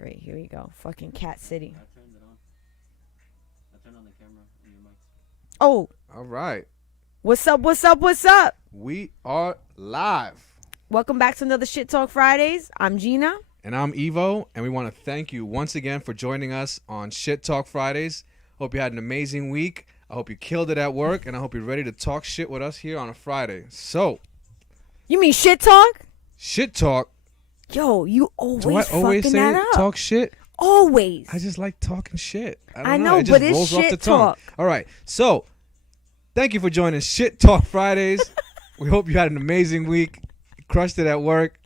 Great, here we go. Fucking Cat City. I turned it on. I turned on the camera and your mics. Oh, All right. what's up, what's up, what's up? We are live. Welcome back to another Shit Talk Fridays. I'm Gina. And I'm Evo, and we want to thank you once again for joining us on Shit Talk Fridays. Hope you had an amazing week. I hope you killed it at work, and I hope you're ready to talk shit with us here on a Friday. So, You mean Shit Talk? Shit Talk. Yo, you always Do I always fucking say that up. talk shit? Always. I just like talking shit. I don't know, It just but it's rolls off shit the tongue. talk. All right. So, thank you for joining Shit Talk Fridays. We hope you had an amazing week. Crushed it at work.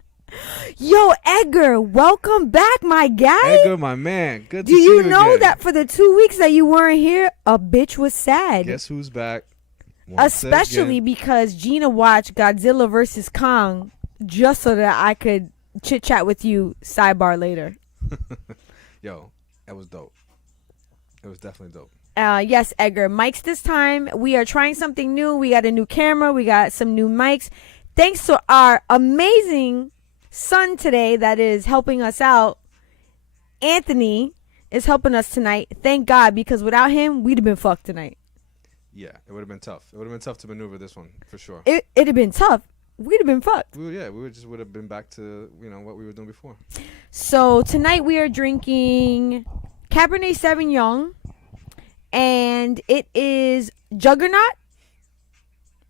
Yo, Edgar, welcome back, my guy. Edgar, my man. Good to Do see you you know again. that for the 2 weeks that you weren't here, a bitch was sad? Guess who's back? Once Especially again. because Gina watched Godzilla vs. Kong just so that I could chit chat with you sidebar later. Yo, that was dope. It was definitely dope. Yes, Edgar. Mics this time. We are trying something new. We got a new camera. We got some new mics. Thanks to our amazing son today that is helping us out. Anthony is helping us tonight. Thank God, because without him, we'd have been fucked tonight. Yeah, it would have been tough. It would have been tough to maneuver this one for sure. It'd have been tough. We'd have been fucked. We would have been back to what we were doing before. So tonight we are drinking Cabernet Sauvignon, and it is Juggernaut,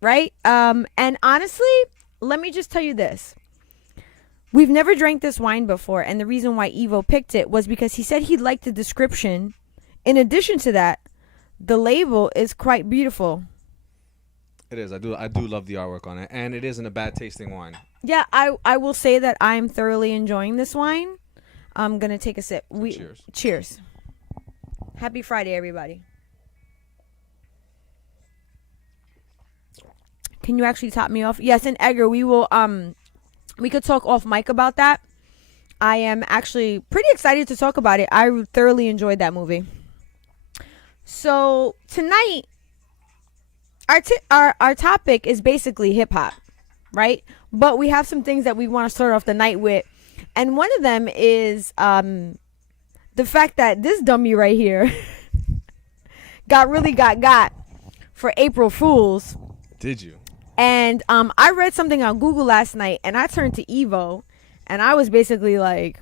right? And honestly, let me just tell you this. We've never drank this wine before, and the reason why Evo picked it was because he said he liked the description. In addition to that, the label is quite beautiful. It is. I do love the artwork on it, and it isn't a bad tasting wine. Yeah, I will say that I'm thoroughly enjoying this wine. I'm gonna take a sip. Cheers. Cheers. Happy Friday, everybody. Can you actually top me off? Yes, and Edgar, we could talk off mic about that. I am actually pretty excited to talk about it. I thoroughly enjoyed that movie. So tonight, our topic is basically hip hop, right? But we have some things that we want to start off the night with, and one of them is the fact that this dummy right here got for April Fools. Did you? And I read something on Google last night, and I turned to Evo, and I was basically like,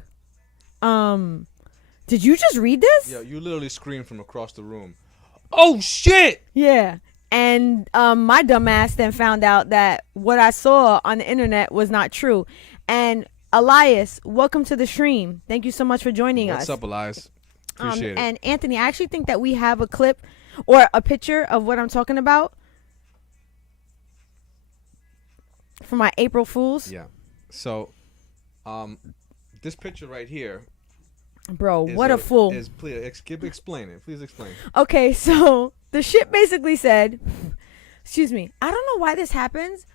did you just read this? Yeah, you literally screamed from across the room. Oh shit! Yeah. And my dumb ass then found out that what I saw on the internet was not true. And Elias, welcome to the stream. Thank you so much for joining us. What's up, Elias? Appreciate it. And Anthony, I actually think that we have a clip or a picture of what I'm talking about for my April Fools. Yeah. So, this picture right here. Bro, what a fool. Please explain it. Please explain. Okay, so the shit basically said, excuse me, I don't know why this happens,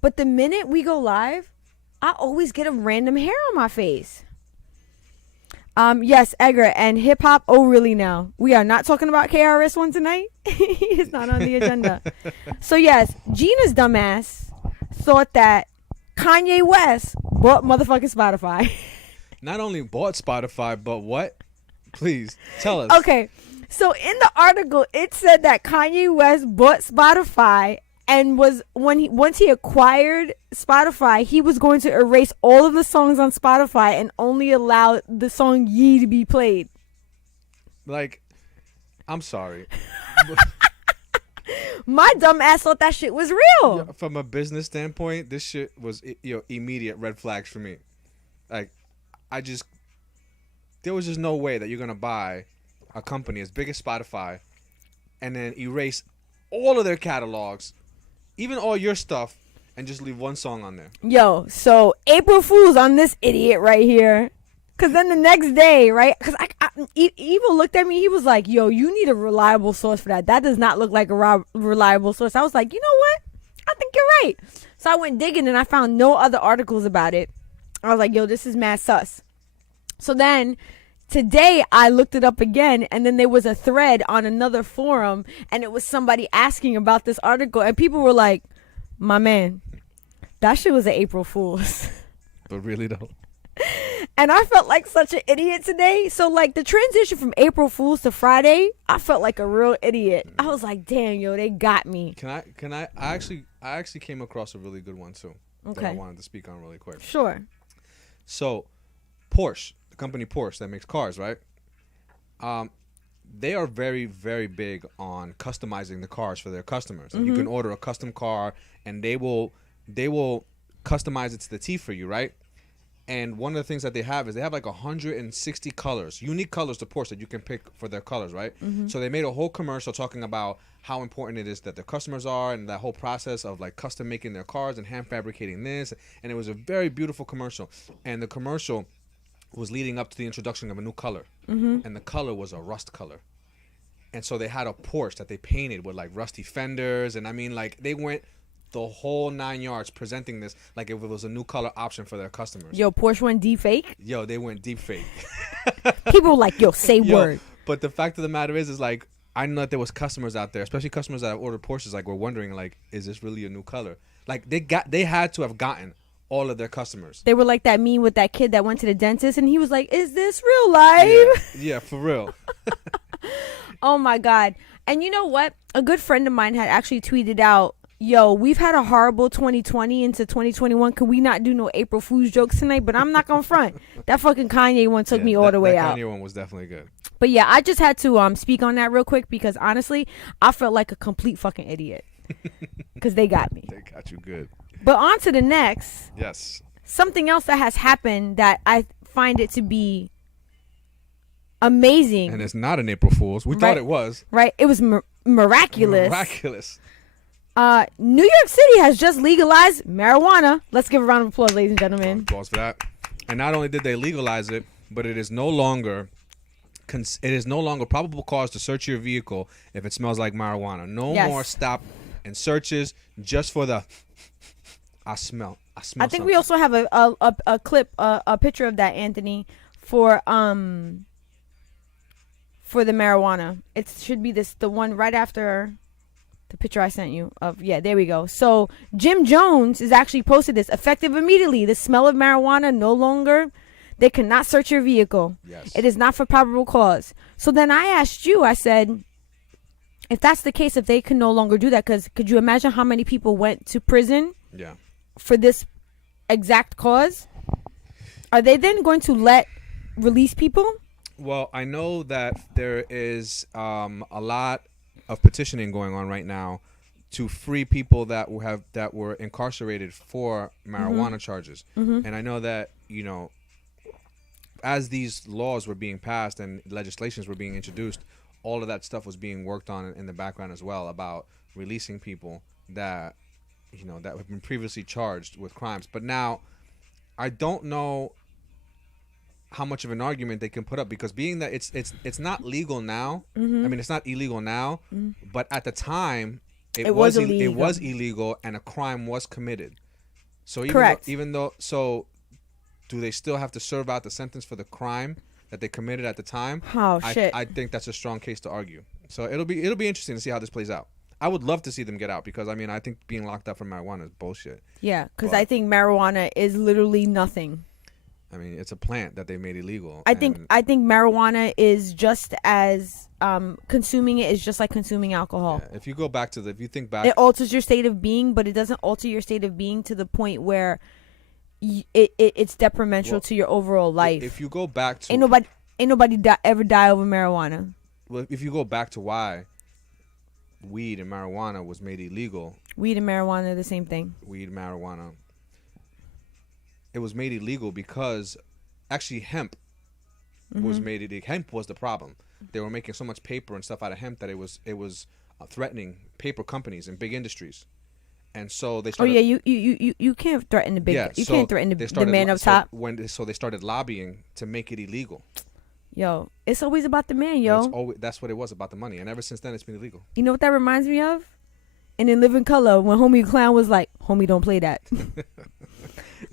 but the minute we go live, I always get a random hair on my face. Yes, Edgar, and hip hop. Oh, really now? We are not talking about KRS-One tonight. It's not on the agenda. So yes, Gina's dumbass thought that Kanye West bought motherfucking Spotify. Not only bought Spotify, but what? Please tell us. Okay, so in the article, it said that Kanye West bought Spotify and once he acquired Spotify, he was going to erase all of the songs on Spotify and only allow the song Yee to be played. Like, I'm sorry. My dumb ass thought that shit was real. From a business standpoint, this shit was immediate red flags for me. Like, there was just no way that you're gonna buy a company as big as Spotify and then erase all of their catalogs, even all your stuff, and just leave one song on there. Yo, so April Fools on this idiot right here. Cause then the next day, right? Cause Evil looked at me. He was like, "Yo, you need a reliable source for that. That does not look like a reliable source." I was like, "You know what? I think you're right." So I went digging and I found no other articles about it. I was like, "Yo, this is mad sus." So then today I looked it up again, and then there was a thread on another forum, and it was somebody asking about this article, and people were like, "My man, that shit was an April Fool's." But really though. And I felt like such an idiot today. So like the transition from April Fool's to Friday, I felt like a real idiot. I was like, damn, yo, they got me. I actually came across a really good one too. That I Okay. wanted to speak on really quick. Sure. So, Porsche, the company Porsche that makes cars, right? They are very, very big on customizing the cars for their customers. And you can order a custom car, and they will customize it to the T for you, right? And one of the things that they have is they have like 160 colors, unique colors to Porsche that you can pick for their colors, right? So they made a whole commercial talking about how important it is that their customers are and that whole process of like custom making their cars and hand fabricating this. And it was a very beautiful commercial. And the commercial was leading up to the introduction of a new color. And the color was a rust color. And so they had a Porsche that they painted with like rusty fenders. And I mean, like they went the whole 9 yards presenting this like if it was a new color option for their customers. Yo, Porsche went deep fake. Yo, they went deep fake. People were like, yo, say Yo, word. But the fact of the matter is like, I know that there was customers out there, especially customers that have ordered Porsches, like were wondering like, is this really a new color? Like they had to have gotten all of their customers. They were like that meme with that kid that went to the dentist and he was like, is this real life? Yeah, for real. Oh my God. And you know what? A good friend of mine had actually tweeted out, yo, we've had a horrible 2020 into 2021. Can we not do no April Fool's jokes tonight? But I'm not going to front. That fucking Kanye one took me all the way out. That Kanye one was definitely good. But yeah, I just had to speak on that real quick because honestly, I felt like a complete fucking idiot because they got me. They got you good. But on to the next. Yes. Something else that has happened that I find it to be amazing. And it's not an April Fool's. We thought it was. Right? It was miraculous. Miraculous. New York City has just legalized marijuana. Let's give a round of applause, ladies and gentlemen. Applause for that. And not only did they legalize it, but it is no longer probable cause to search your vehicle if it smells like marijuana. No more stop and searches just for the I smell. I think something. We also have a clip, a picture of that, Anthony, for the marijuana. It should be the one right after the picture I sent you of, there we go. So Jim Jones has actually posted this. Effective immediately, the smell of marijuana no longer, they cannot search your vehicle. Yes. It is not for probable cause. So then I asked you, I said, if that's the case, if they can no longer do that, because could you imagine how many people went to prison for this exact cause? Are they then going to release people? Well, I know that there is a lot of petitioning going on right now to free people that were incarcerated for marijuana charges. And I know that, as these laws were being passed and legislations were being introduced, all of that stuff was being worked on in the background as well about releasing people that that have been previously charged with crimes. But now I don't know how much of an argument they can put up, because being that it's not legal now. I mean, it's not illegal now, but at the time it was illegal and a crime was committed. So even though do they still have to serve out the sentence for the crime that they committed at the time? I think that's a strong case to argue. So it'll be interesting to see how this plays out. I would love to see them get out, because I mean, I think being locked up for marijuana is bullshit. Yeah, because I think marijuana is literally nothing. I mean, it's a plant that they made illegal. I think marijuana is just as consuming it is just like consuming alcohol. Yeah, if you think back, it alters your state of being, but it doesn't alter your state of being to the point where it's detrimental to your overall life. If you go back to ain't nobody ever die over marijuana. Well, if you go back to why weed and marijuana was made illegal, weed and marijuana are the same thing. Marijuana. It was made illegal because actually hemp was made illegal. Hemp was the problem. They were making so much paper and stuff out of hemp that it was threatening paper companies and big industries. And so they started. You can't threaten the big. You can't threaten the man up top. So they started lobbying to make it illegal. Yo, it's always about the man, yo. That's what it was, about the money, and ever since then it's been illegal. You know what that reminds me of? And in Living Color, when Homie Clown was like, "Homie, don't play that."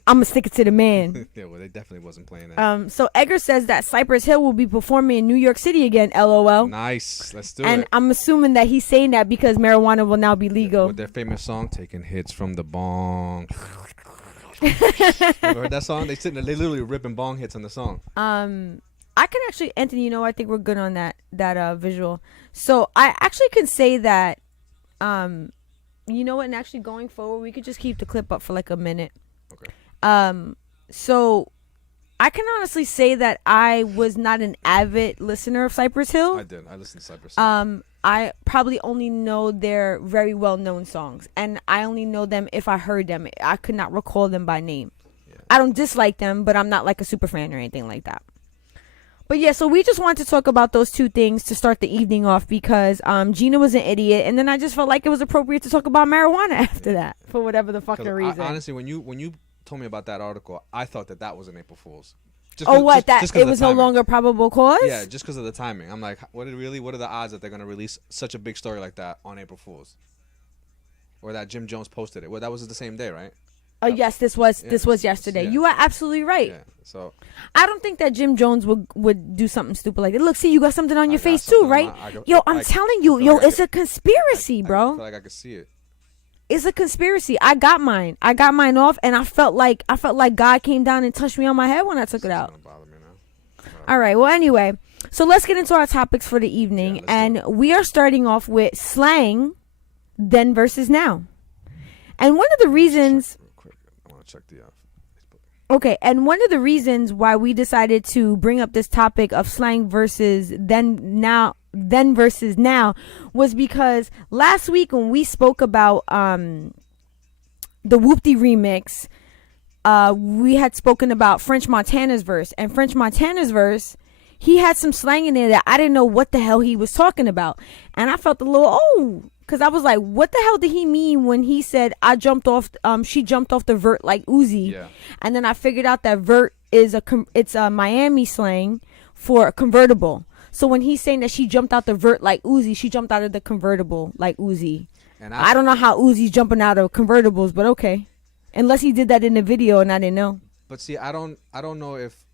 I'm gonna stick it to the man. Yeah, well, they definitely wasn't playing that. So Edgar says that Cypress Hill will be performing in New York City again. LOL. Nice, let's do it. And I'm assuming that he's saying that because marijuana will now be legal. With their famous song, "Taking Hits from the Bong." You ever heard that song? They literally ripping bong hits on the song. I can actually, Anthony, you know, I think we're good on that visual. So I actually can say that, you know what, and actually going forward, we could just keep the clip up for like a minute. Okay. So I can honestly say that I was not an avid listener of Cypress Hill. I did. I listened to Cypress Hill. I probably only know their very well-known songs, and I only know them if I heard them. I could not recall them by name. Yeah. I don't dislike them, but I'm not like a super fan or anything like that. But yeah, so we just wanted to talk about those two things to start the evening off because Gina was an idiot, and then I just felt like it was appropriate to talk about marijuana after that for whatever the fucking reason. Honestly, when you told me about that article, I thought that was an April Fool's. It was no longer probable cause? Yeah, just because of the timing. I'm like, what are the odds that they're gonna release such a big story like that on April Fool's? Or that Jim Jones posted it. Well, that was the same day, right? Oh yes, this was yesterday. Yeah. You are absolutely right. Yeah. So I don't think that Jim Jones would do something stupid like that. Look, see, you got something on your face too, right? I'm telling you, it's a conspiracy, bro. I feel like I could see it. It's a conspiracy. I got mine off, and I felt like God came down and touched me on my head when I took it out. Bother me now. All right. Well, anyway, so let's get into our topics for the evening, and we are starting off with slang, then versus now. And one of the reasons. Real quick, I want to check the Facebook. Okay, and one of the reasons why we decided to bring up this topic of slang versus then versus now was because last week when we spoke about the Whoopty remix, we had spoken about French Montana's verse, and French Montana's verse, he had some slang in there that I didn't know what the hell he was talking about, and I felt a little because I was like, what the hell did he mean when he said she jumped off the vert like Uzi? Yeah. And then I figured out that vert is it's a Miami slang for a convertible. So when he's saying that she jumped out the vert like Uzi, she jumped out of the convertible like Uzi. And I don't know how Uzi's jumping out of convertibles, but okay. Unless he did that in the video and I didn't know. But see, I don't know if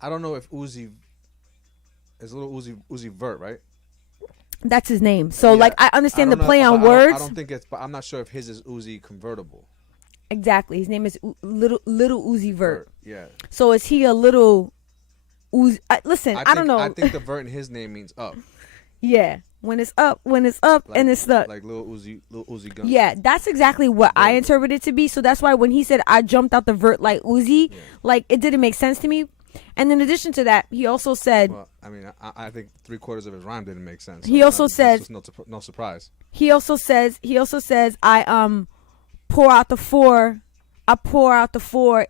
Uzi is little Uzi Vert, right? That's his name. So, Yeah. like, I understand the know play if- on but words. I don't think it's, but I'm not sure if his is Uzi convertible. Exactly. His name is little Uzi Vert. Yeah. So is he a little Uzi? Listen, I don't know. I think the Vert in his name means up. Yeah. When it's up Like, and it's stuck. Like little Uzi gun. Yeah, that's exactly what I interpreted it to be. So that's why when he said I jumped out the vert like Uzi, like it didn't make sense to me. And in addition to that, he also said. Well, I mean, I think 3/4 of his rhyme didn't make sense. He also says. No surprise. He also says I pour out the four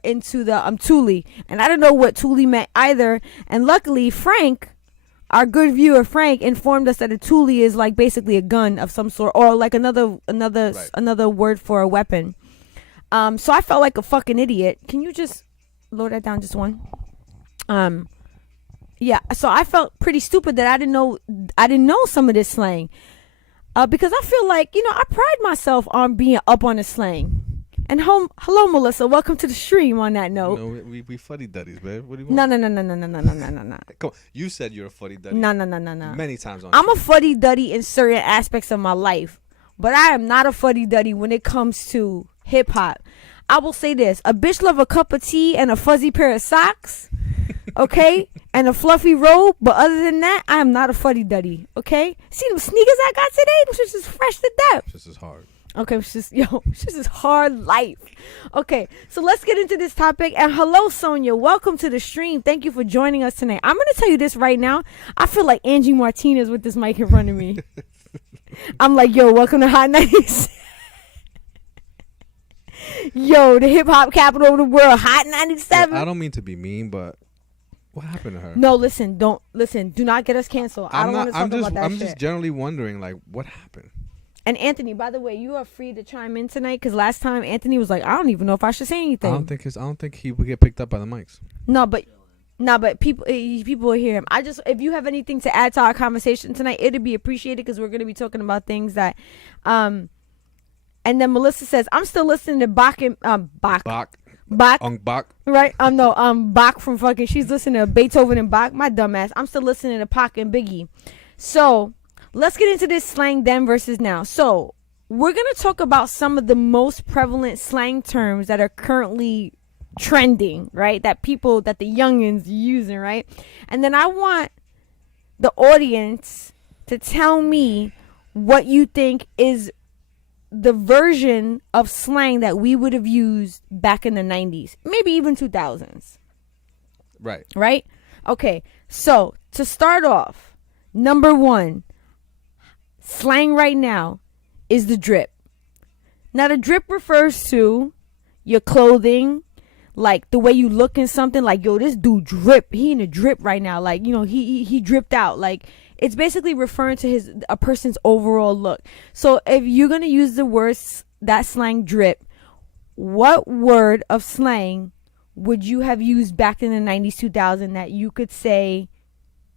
into the Thule, and I don't know what Thule meant either. And luckily, Frank, our good viewer Frank, informed us that a Thule is like basically a gun of some sort, or like another word for a weapon. So I felt like a fucking idiot. Can you just lower that down just one? Yeah. So I felt pretty stupid that I didn't know some of this slang. Because I feel like, I pride myself on being up on the slang. And hello, Melissa. Welcome to the stream on that note. No, we fuddy duddies, babe. What do you want? No. Come on. You said you're a fuddy duddy. No. Many times on I'm a fuddy duddy in certain aspects of my life. But I am not a fuddy duddy when it comes to hip hop. I will say this. A bitch love a cup of tea and a fuzzy pair of socks. Okay? And a fluffy robe. But other than that, I am not a fuddy duddy. Okay? See them sneakers I got today? Them shits is fresh to death. This is hard. Okay, it's just hard life. Okay, so let's get into this topic. And hello, Sonia. Welcome to the stream. Thank you for joining us tonight. I'm going to tell you this right now. I feel like Angie Martinez with this mic in front of me. I'm like, yo, welcome to Hot 97. Yo, the hip-hop capital of the world, Hot 97. I don't mean to be mean, but what happened to her? No, listen. Do not get us canceled. I don't want to talk about that I'm shit. just generally wondering, like, what happened? And Anthony, by the way, you are free to chime in tonight because last time Anthony was like, I don't even know if I should say anything. I don't think he would get picked up by the mics. No, but people will hear him. If you have anything to add to our conversation tonight, it'd be appreciated because we're going to be talking about things that, and then Melissa says, I'm still listening to Bach, right? Bach from fucking, she's listening to Beethoven and Bach. My dumbass. I'm still listening to Pac and Biggie. So let's get into this slang then versus now. So we're going to talk about some of the most prevalent slang terms that are currently trending, right? That the youngins using, right? And then I want the audience to tell me what you think is the version of slang that we would have used back in the 90s, maybe even 2000s. Right? Okay, so to start off, number 1, slang right now is the drip. Now, the drip refers to your clothing, like the way you look in something, like, yo, this dude drip. He in a drip right now. Like, you know, he dripped out. Like, it's basically referring to a person's overall look. So if you're going to use the words, that slang drip, what word of slang would you have used back in the 90s, 2000 that you could say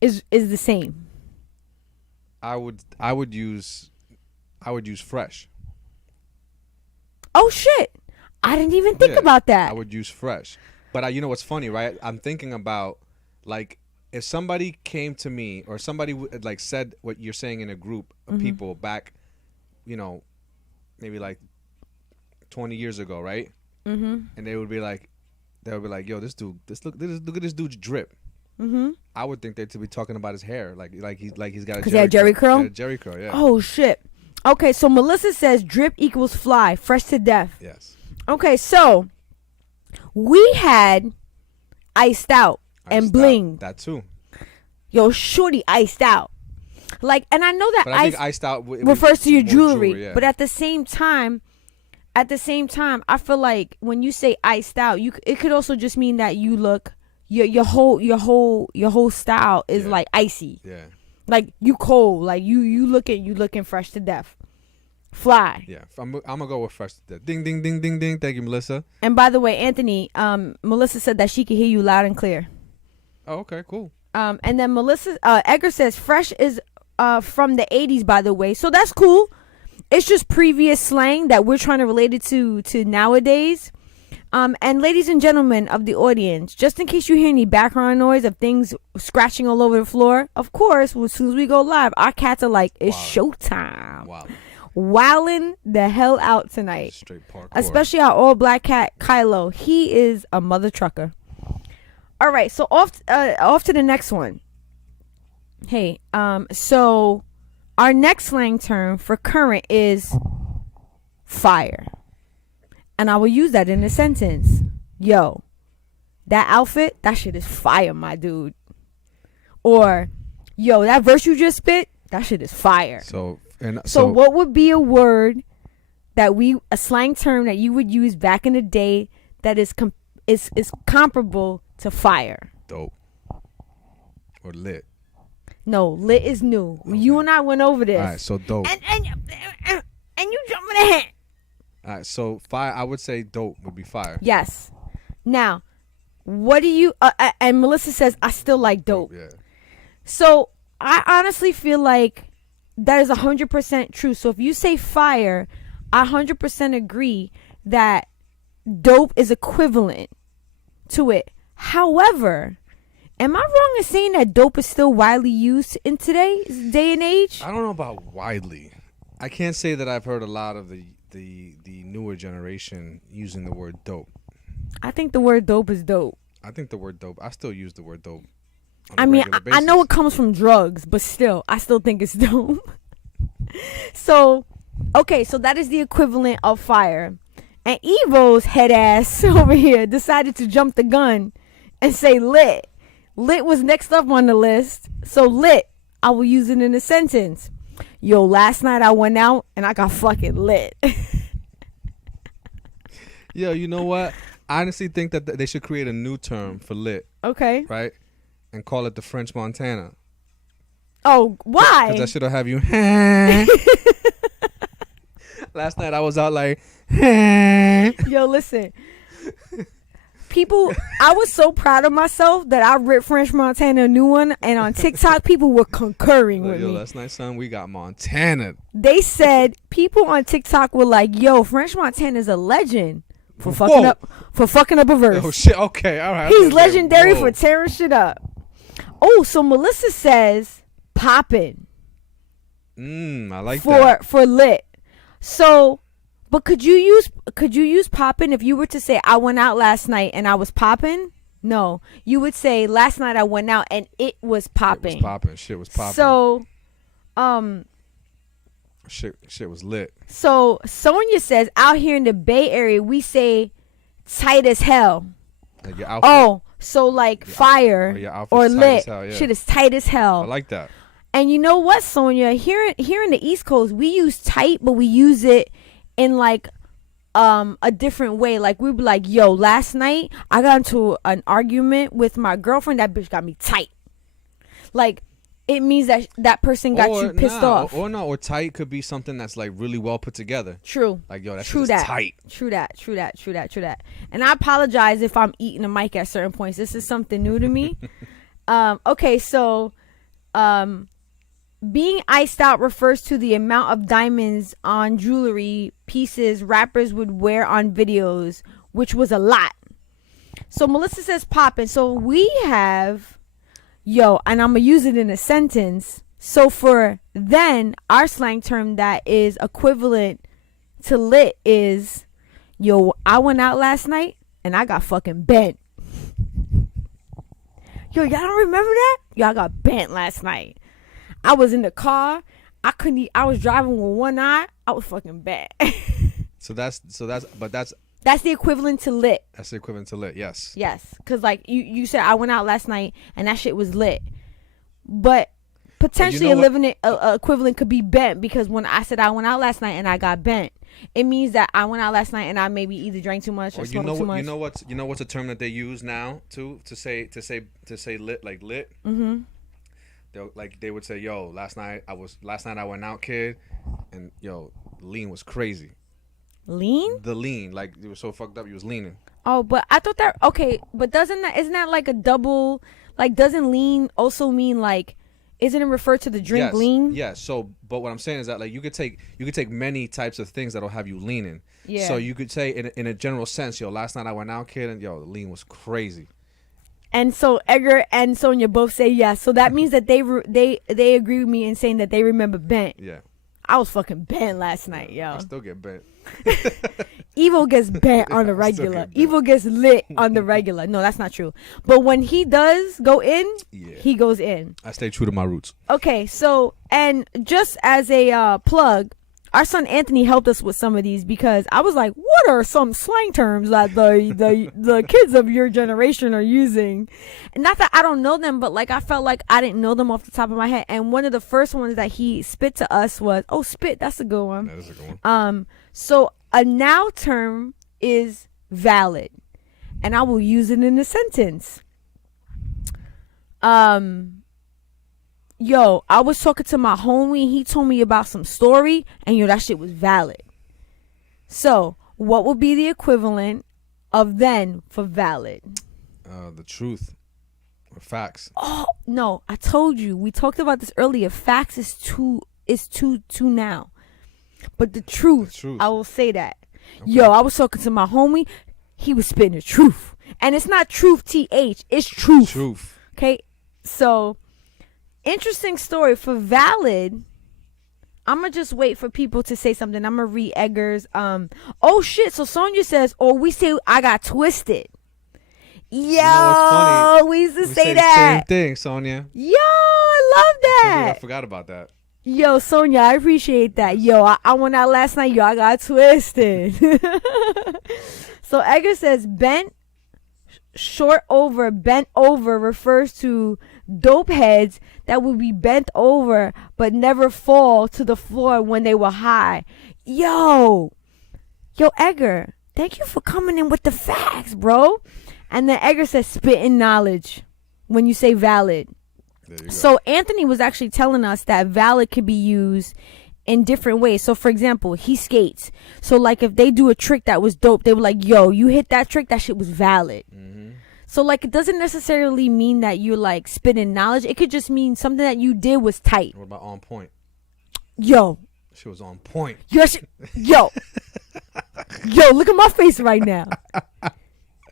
is the same? I would use fresh. Oh shit, I didn't even think about that. I would use fresh. But you know what's funny, right? I'm thinking about, like, if somebody came to me or somebody like said what you're saying in a group of people back, you know, maybe like 20 years ago, right? And they would be like, yo, look at this dude's drip. I would think they'd be talking about his hair, like he's got a because he had Jerry curl. Yeah, Jerry curl, yeah. Oh shit. Okay, so Melissa says drip equals fly, fresh to death. Yes. Okay, so we had iced out and bling. That too. Yo, shorty iced out. Like, and I know that I think iced out refers to your jewelry, yeah. but at the same time, I feel like when you say iced out, it could also just mean that you look your whole style is like icy. Yeah. Like you cold, like you looking fresh to death. Fly. Yeah, I'm gonna go with fresh to death. Ding ding ding ding ding. Thank you, Melissa. And by the way, Anthony, Melissa said that she can hear you loud and clear. Oh, okay, cool. And then Edgar says fresh is from the 80s, by the way, so that's cool. It's just previous slang that we're trying to relate it to nowadays. And ladies and gentlemen of the audience, just in case you hear any background noise of things scratching all over the floor, of course, as soon as we go live, our cats are like, it's showtime. Wow. Wilding the hell out tonight. Straight parkour. Especially our all black cat, Kylo. He is a mother trucker. All right, so off to the next one. Hey, so our next slang term for current is fire. And I will use that in a sentence. Yo, that outfit, that shit is fire, my dude. Or, yo, that verse you just spit, that shit is fire. So what would be a word a slang term that you would use back in the day that is comparable to fire? Dope. Or lit. No, lit is new. Okay. You and I went over this. All right, so dope. And you jumping ahead. All right, so fire. I would say dope would be fire. Yes. Now, what do you? And Melissa says I still like dope. Yeah. So I honestly feel like that is 100% true. So if you say fire, I 100% agree that dope is equivalent to it. However, am I wrong in saying that dope is still widely used in today's day and age? I don't know about widely. I can't say that I've heard a lot of the newer generation using the word dope. I think the word dope is dope. I think the word dope. I still use the word dope. I mean, I know it comes from drugs, but still, I still think it's dope. So, okay, so that is the equivalent of fire. And Evo's head ass over here decided to jump the gun and say lit. Lit was next up on the list. So lit, I will use it in a sentence. Yo, last night I went out and I got fucking lit. Yo, you know what? I honestly think that they should create a new term for lit. Okay. Right? And call it the French Montana. Oh, why? Because that shit'll have you. Last night I was out like. Yo, listen. People, I was so proud of myself that I ripped French Montana a new one, and on TikTok, people were concurring with me. Last night, son, we got Montana. They said people on TikTok were like, "Yo, French Montana is a legend for fucking up a verse." Oh shit! Okay, all right. He's legendary for tearing shit up. Oh, so Melissa says poppin'. I like that. For lit. So, but could you use poppin' if you were to say I went out last night and I was poppin'? No, you would say last night I went out and it was popping. It was popping. Shit was popping. So, shit was lit. So Sonia says out here in the Bay Area we say tight as hell. Like your outfit. Oh, so like fire or lit. Hell, yeah. Shit is tight as hell. I like that. And you know what, Sonia? Here in the East Coast, we use tight, but we use it in like a different way. Like we'd be like, yo, last night I got into an argument with my girlfriend. That bitch got me tight. Like it means that person got you pissed off. Or tight could be something that's like really well put together. True. Like, yo, that's tight. True that. And I apologize if I'm eating a mic at certain points. This is something new to me. Okay, so being iced out refers to the amount of diamonds on jewelry pieces rappers would wear on videos, which was a lot. So Melissa says poppin'. So we have, yo, and I'm going to use it in a sentence. So for then, our slang term that is equivalent to lit is, yo, I went out last night and I got fucking bent. Yo, y'all don't remember that? Yo, I got bent last night. I was in the car. I was driving with one eye. I was fucking bad. That's the equivalent to lit. That's the equivalent to lit. Yes. Yes, because like you said, I went out last night and that shit was lit. But potentially equivalent could be bent, because when I said I went out last night and I got bent, it means that I went out last night and I maybe either drank too much or smoked too much. You know what's a term that they use now too to say lit, like lit. Mm-hmm. They would say, yo, last night I went out, kid, and yo, lean was crazy. Lean? The lean, like it was so fucked up, you was leaning. Oh, but I thought that, okay, but isn't that like a double, like doesn't lean also mean like, isn't it referred to the drink lean? Yes. So, but what I'm saying is that like you could take many types of things that'll have you leaning. Yeah. So you could say in a general sense, yo, last night I went out, kid, and yo, the lean was crazy. And so Edgar and Sonia both say yes. So that means that they agree with me in saying that they remember bent. Yeah. I was fucking bent last night, yo. I still get bent. Evo gets bent on the regular. Evo gets lit on the regular. No, that's not true. But when he does go in, he goes in. I stay true to my roots. Okay, so, and just as a plug, our son Anthony helped us with some of these, because I was like, what are some slang terms that the kids of your generation are using? And not that I don't know them, but like I felt like I didn't know them off the top of my head. And one of the first ones that he spit to us was, oh, spit, that's a good one. That is a good one. So a now term is valid, and I will use it in a sentence. Yo, I was talking to my homie. He told me about some story, and yo, that shit was valid. So, what would be the equivalent of then for valid? The truth, or facts. Oh no, I told you. We talked about this earlier. Facts is too now, but the truth. I will say that. Okay. Yo, I was talking to my homie. He was spitting the truth, and it's not truth, TH. It's truth. Truth. Okay, so. Interesting story for valid. I'm gonna just wait for people to say something. I'm gonna read Edgar's. Oh shit! So Sonia says, or we say I got twisted. Yo, you know we used to say the that. same thing, Sonia. Yo, I love that. I forgot about that. Yo, Sonia, I appreciate that. Yo, I went out last night. Yo, I got twisted. So Edgar says bent over refers to dope heads that would be bent over but never fall to the floor when they were high. Yo, Edgar, thank you for coming in with the facts, bro. And then Edgar says spitting knowledge when you say valid. So Anthony was actually telling us that valid could be used in different ways. So for example, he skates. So like if they do a trick that was dope, they were like, yo, you hit that trick, that shit was valid. Mm-hmm. So like it doesn't necessarily mean that you're like spitting knowledge. It could just mean something that you did was tight. What about on point? Yo. She was on point. Yo, look at my face right now.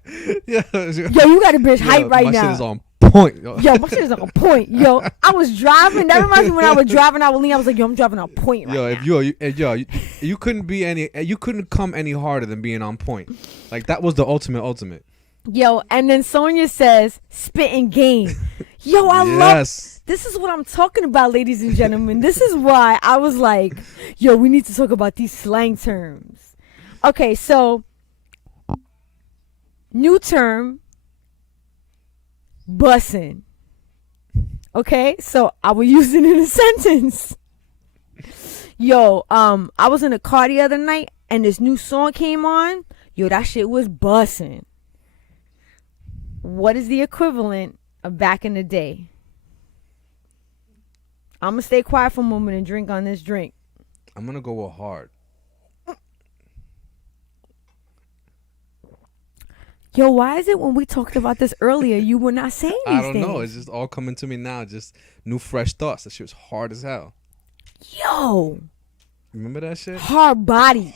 Yeah. Yo, you got a bitch hype right my now. shit is on point. Yo, my shit is on point. Yo, I was driving. That reminds me when I was driving. I was like, yo, I'm driving on point right now. You couldn't be you couldn't come any harder than being on point. Like that was the ultimate. Yo, and then Sonia says, spitting game. Yo, I love. This is what I'm talking about, ladies and gentlemen. This is why I was like, yo, we need to talk about these slang terms. Okay, so new term, bussin'. Okay, so I will use it in a sentence. Yo, I was in a car the other night and this new song came on. Yo, that shit was bussin'. What is the equivalent of back in the day? I'm going to stay quiet for a moment and drink on this drink. I'm going to go with hard. Yo, why is it when we talked about this earlier, you were not saying these things? I don't know. It's just all coming to me now. Just new, fresh thoughts. That shit was hard as hell. Yo. Remember that shit? Hard body.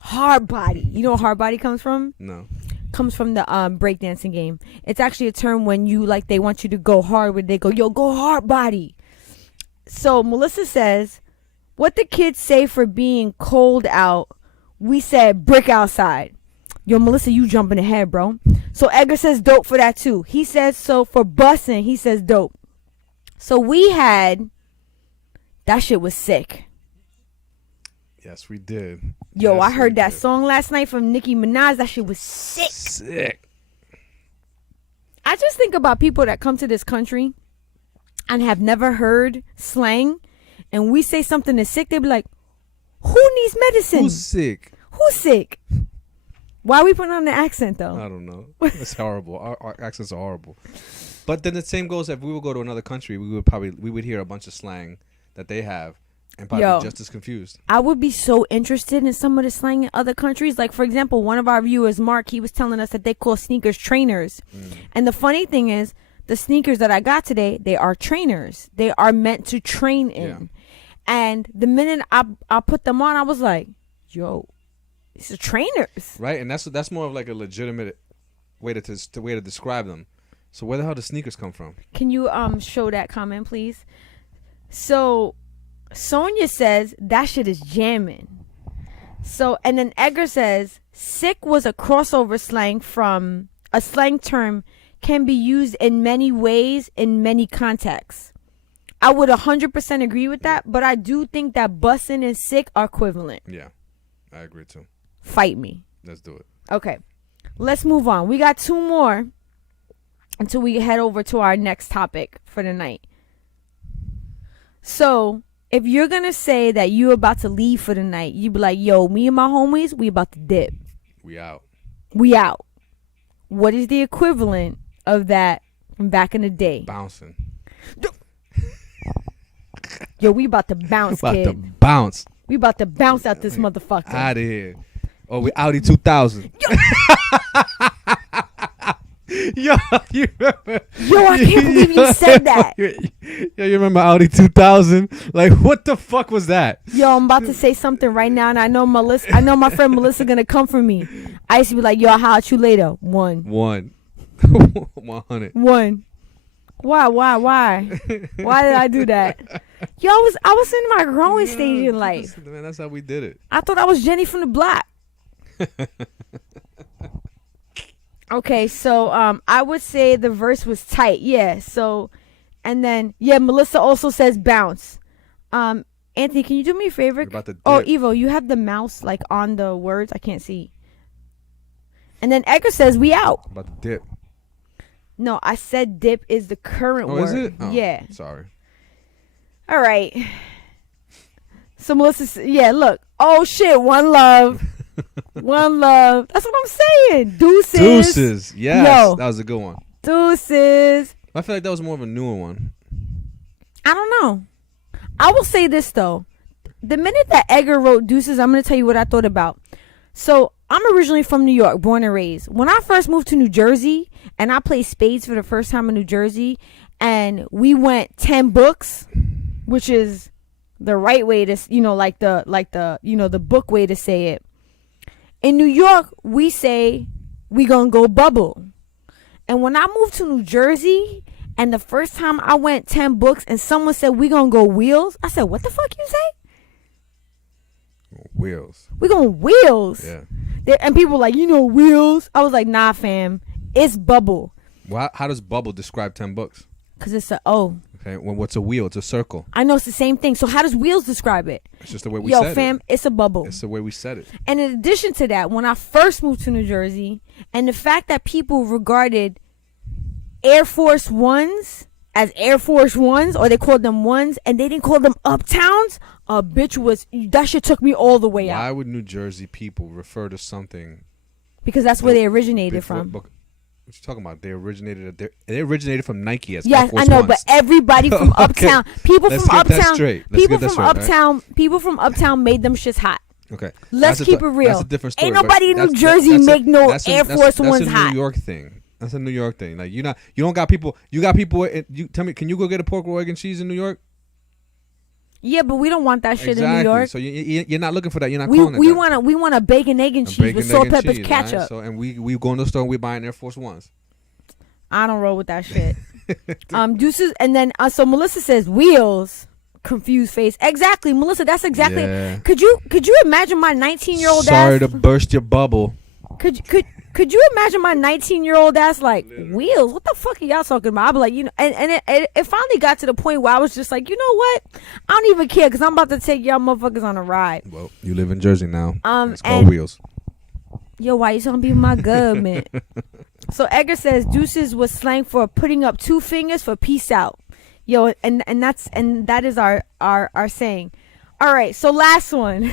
Hard body. You know where hard body comes from? No. Comes from the breakdancing game. It's actually a term when you, like, they want you to go hard, where they go, yo, go hard body. So Melissa says, what the kids say for being cold out, we said brick outside. Yo, Melissa, you jumping ahead, bro. So Edgar says dope for that too. He says, so for bussin', he says dope. So we had, that shit was sick. Yes, we did. Yo, yes, I heard that song last night from Nicki Minaj. That shit was sick. Sick. I just think about people that come to this country and have never heard slang, and we say something that's sick, they be like, who needs medicine? Who's sick? Who's sick? Why are we putting on the accent, though? I don't know. It's horrible. Our accents are horrible. But then the same goes if we would go to another country, we would hear a bunch of slang that they have and probably be just as confused. I would be so interested in some of the slang in other countries. Like, for example, one of our viewers, Mark, he was telling us that they call sneakers trainers. And the funny thing is, the sneakers that I got today, they are trainers. They are meant to train in. Yeah. And the minute I put them on, I was like, yo, these are trainers. Right, and that's more of like a legitimate way to describe them. So where the hell do sneakers come from? Can you show that comment, please? So Sonia says, that shit is jamming. So, and then Edgar says, sick was a crossover slang from a slang term can be used in many ways in many contexts. I would 100% agree with that, but I do think that bussin' and sick are equivalent. Yeah, I agree too. Fight me. Let's do it. Okay, let's move on. We got two more until we head over to our next topic for the night. So, if you're going to say that you're about to leave for the night, you be like, yo, me and my homies, we about to dip. We out. We out. What is the equivalent of that from back in the day? Bouncing. Yo, we about to bounce, kid. About to bounce. We about to bounce out this motherfucker. Out of here. Oh, we Audi 2000. Yo, you remember? Yo, I can't believe you said that. Yo, you remember Audi 2000? Like, what the fuck was that? Yo, I'm about to say something right now, and I know my friend Melissa gonna come for me. I used to be like, yo, I'll holler at you later. 100. 1. Why? Why did I do that? Yo, I was in my growing stage in life. Man, that's how we did it. I thought I was Jenny from the block. Okay, so I would say the verse was tight. Yeah. So, and then Melissa also says bounce. Anthony, can you do me a favor? Oh, Evo, you have the mouse like on the words. I can't see. And then Edgar says we out. About to dip. No, I said dip is the current word. Is it? Oh, yeah. Sorry. All right. So Melissa, look. Oh shit, one love. One love. That's what I'm saying. Deuces. Yes. Yo, that was a good one. Deuces. I feel like that was more of a newer one. I don't know. I will say this though. The minute that Edgar wrote deuces, I'm going to tell you what I thought about. So I'm originally from New York, born and raised. When I first moved to New Jersey and I played spades for the first time in New Jersey, and we went 10 books, which is the right way to, like the book way to say it. In New York, we say we gonna go bubble. And when I moved to New Jersey, and the first time I went 10 books and someone said, we gonna go wheels, I said, what the fuck you say? Wheels. We going wheels. Yeah. And people were like, wheels. I was like, nah, fam. It's bubble. Well, how does bubble describe 10 books? Because it's a O. Okay. Well, what's a wheel? It's a circle. I know it's the same thing. So how does wheels describe it? It's just the way we said it. Yo, fam, it's a bubble. It's the way we said it. And in addition to that, when I first moved to New Jersey, and the fact that people regarded Air Force Ones as Air Force Ones, or they called them ones, and they didn't call them Uptowns, that shit took me all the way out. Why would New Jersey people refer to something? Because that's where they originated from. What you talking about? They originated from Nike as Air Yes, Force I know, Ones. but everybody from Uptown, people Let's from get that Uptown, straight. Let's people get that from straight, Uptown, people from Uptown made them shits hot. Okay. Let's keep it real. That's a different story. Ain't nobody in New Jersey make no Air Force Ones hot. That's a New York thing. That's a New York thing. Like you don't got people. You got people. You tell me, can you go get a pork roll, egg, and cheese in New York? Yeah, but we don't want that shit in New York. So you're not looking for that. You're not calling it that. We want a bacon, egg, and cheese with salt, pepper, ketchup. Right? So and we go in the store and we buying Air Force Ones. I don't roll with that shit. Deuces, and then so Melissa says wheels. Confused face. Exactly, Melissa. That's exactly. Yeah. Could you imagine my 19-year-old ass? Sorry to burst your bubble. Could you imagine my 19-year-old ass like wheels? What the fuck are y'all talking about? I'd be like, and it finally got to the point where I was just like, you know what? I don't even care because I'm about to take y'all motherfuckers on a ride. Well, you live in Jersey now. It's called and, wheels. Yo, why you talking about my government? So Edgar says deuces was slang for putting up 2 fingers for peace out. Yo, and that is our saying. All right, so last one.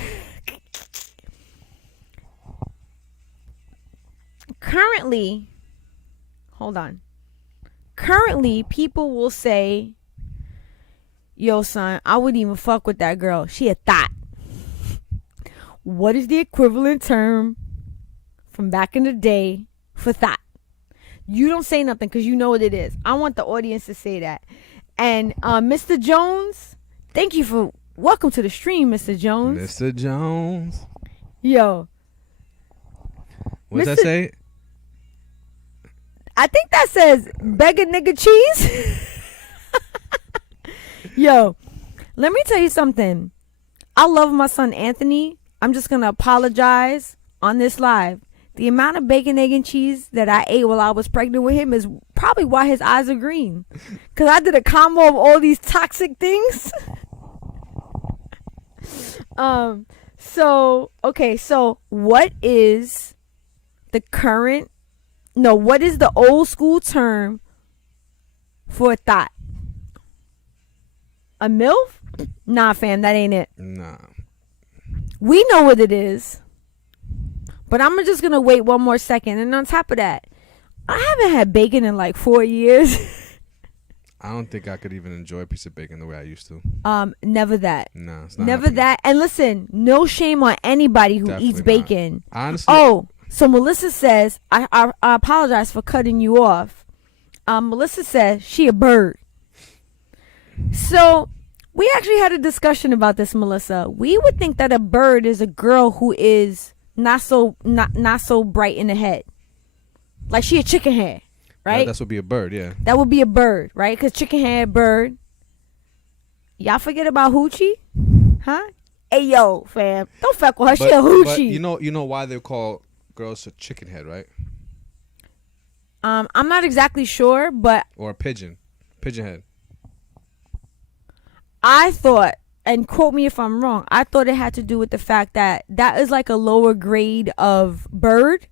Currently, people will say, yo, son, I wouldn't even fuck with that girl. She a thought. What is the equivalent term from back in the day for thought? You don't say nothing because you know what it is. I want the audience to say that. And Mr. Jones, welcome to the stream, Mr. Jones. Mr. Jones. Yo. What's that say? I think that says beggar nigga cheese. Yo, let me tell you something. I love my son Anthony. I'm just going to apologize on this live. The amount of bacon, egg, and cheese that I ate while I was pregnant with him is probably why his eyes are green. Because I did a combo of all these toxic things. So what is the old school term for a thought? A MILF? Nah, fam, that ain't it. Nah. We know what it is. But I'm just going to wait one more second. And on top of that, I haven't had bacon in like 4 years. I don't think I could even enjoy a piece of bacon the way I used to. Never that. No, it's not Never happening. that. And listen, no shame on anybody who Definitely eats not. bacon. Honestly. Oh, so Melissa says, I apologize for cutting you off. Melissa says she a bird. So we actually had a discussion about this, Melissa. We would think that a bird is a girl who is not so bright in the head. Like she a chicken head, right? That would be a bird, yeah. That would be a bird, right? Because chicken head, bird. Y'all forget about hoochie? Huh? Hey, yo, fam. Don't fuck with her. She a hoochie. But you know why they call girls a chicken head, right? I'm not exactly sure, but Or a pigeon head. I thought, and quote me if I'm wrong, I thought it had to do with the fact that is like a lower grade of bird.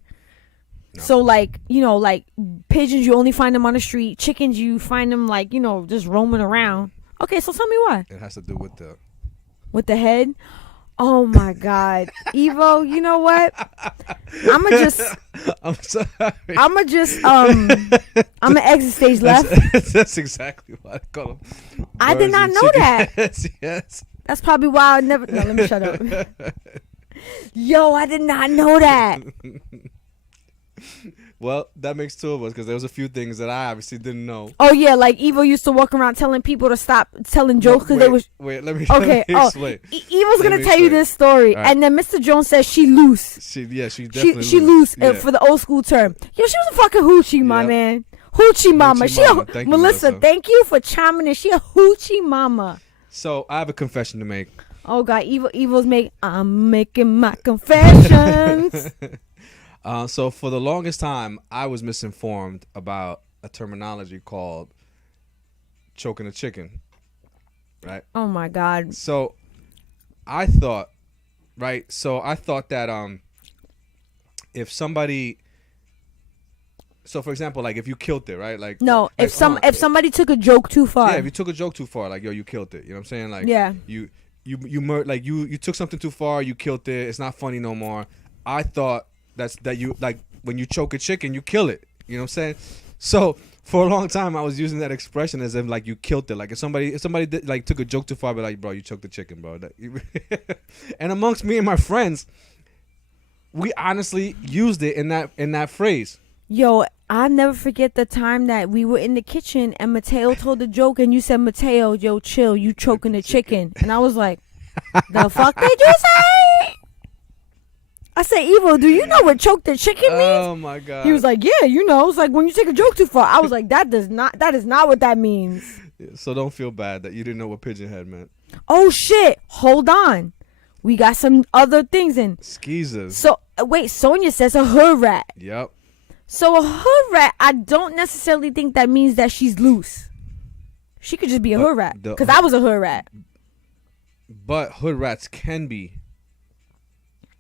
No. So like, like pigeons, you only find them on the street. Chickens, you find them like, just roaming around. Okay, so tell me why. It has to do with the head. Oh my God, Evo, you know what? I'm sorry. I'm gonna exit stage left. That's exactly what I call them. I did not know that. Yes. That's probably why I never. No, let me shut up. Yo, I did not know that. Well, that makes two of us because there was a few things that I obviously didn't know. Oh yeah, like Evo used to walk around telling people to stop telling jokes because they was Wait, let me okay. explain. Evo's Let gonna me tell you explain. this story, All right. and then Mr. Jones says she loose. She definitely She loose Yeah. for the old school term. Yo, she was a fucking hoochie, my Yep. man. Hoochie mama. Hoochie She a, mama. Thank you, Melissa, Melissa. thank you for chiming in. She a hoochie mama. So I have a confession to make. Oh God, I'm making my confessions. So for the longest time, I was misinformed about a terminology called choking a chicken, right? Oh my God. So I thought, right? So I thought that if somebody, so for example, like if you killed it, right? Like No, like, if somebody took a joke too far. yeah, if you took a joke too far, like yo, you killed it. You know what I'm saying? Like Yeah. you took something too far, you killed it. It's not funny no more. I thought that you like when you choke a chicken, you kill it. You know what I'm saying? So for a long time, I was using that expression as if like you killed it. Like if somebody did, like took a joke too far, I'd be like, bro, you choked the chicken, bro. And amongst me and my friends, we honestly used it in that phrase. Yo, I'll never forget the time that we were in the kitchen and Mateo told the joke and you said, Mateo, yo, chill, you choking the chicken. And I was like, the fuck did you say? I said, Evo, do you know what choke the chicken means? Oh my god. He was like, yeah, you know. It's like when you take a joke too far. I was like, that is not what that means. So don't feel bad that you didn't know what pigeon head meant. Oh shit. Hold on. We got some other things in. Skeezers. So wait, Sonia says a hood rat. Yep. So a hood rat, I don't necessarily think that means that she's loose. She could just be a hood rat. Because I was a hood rat. But hood rats can be.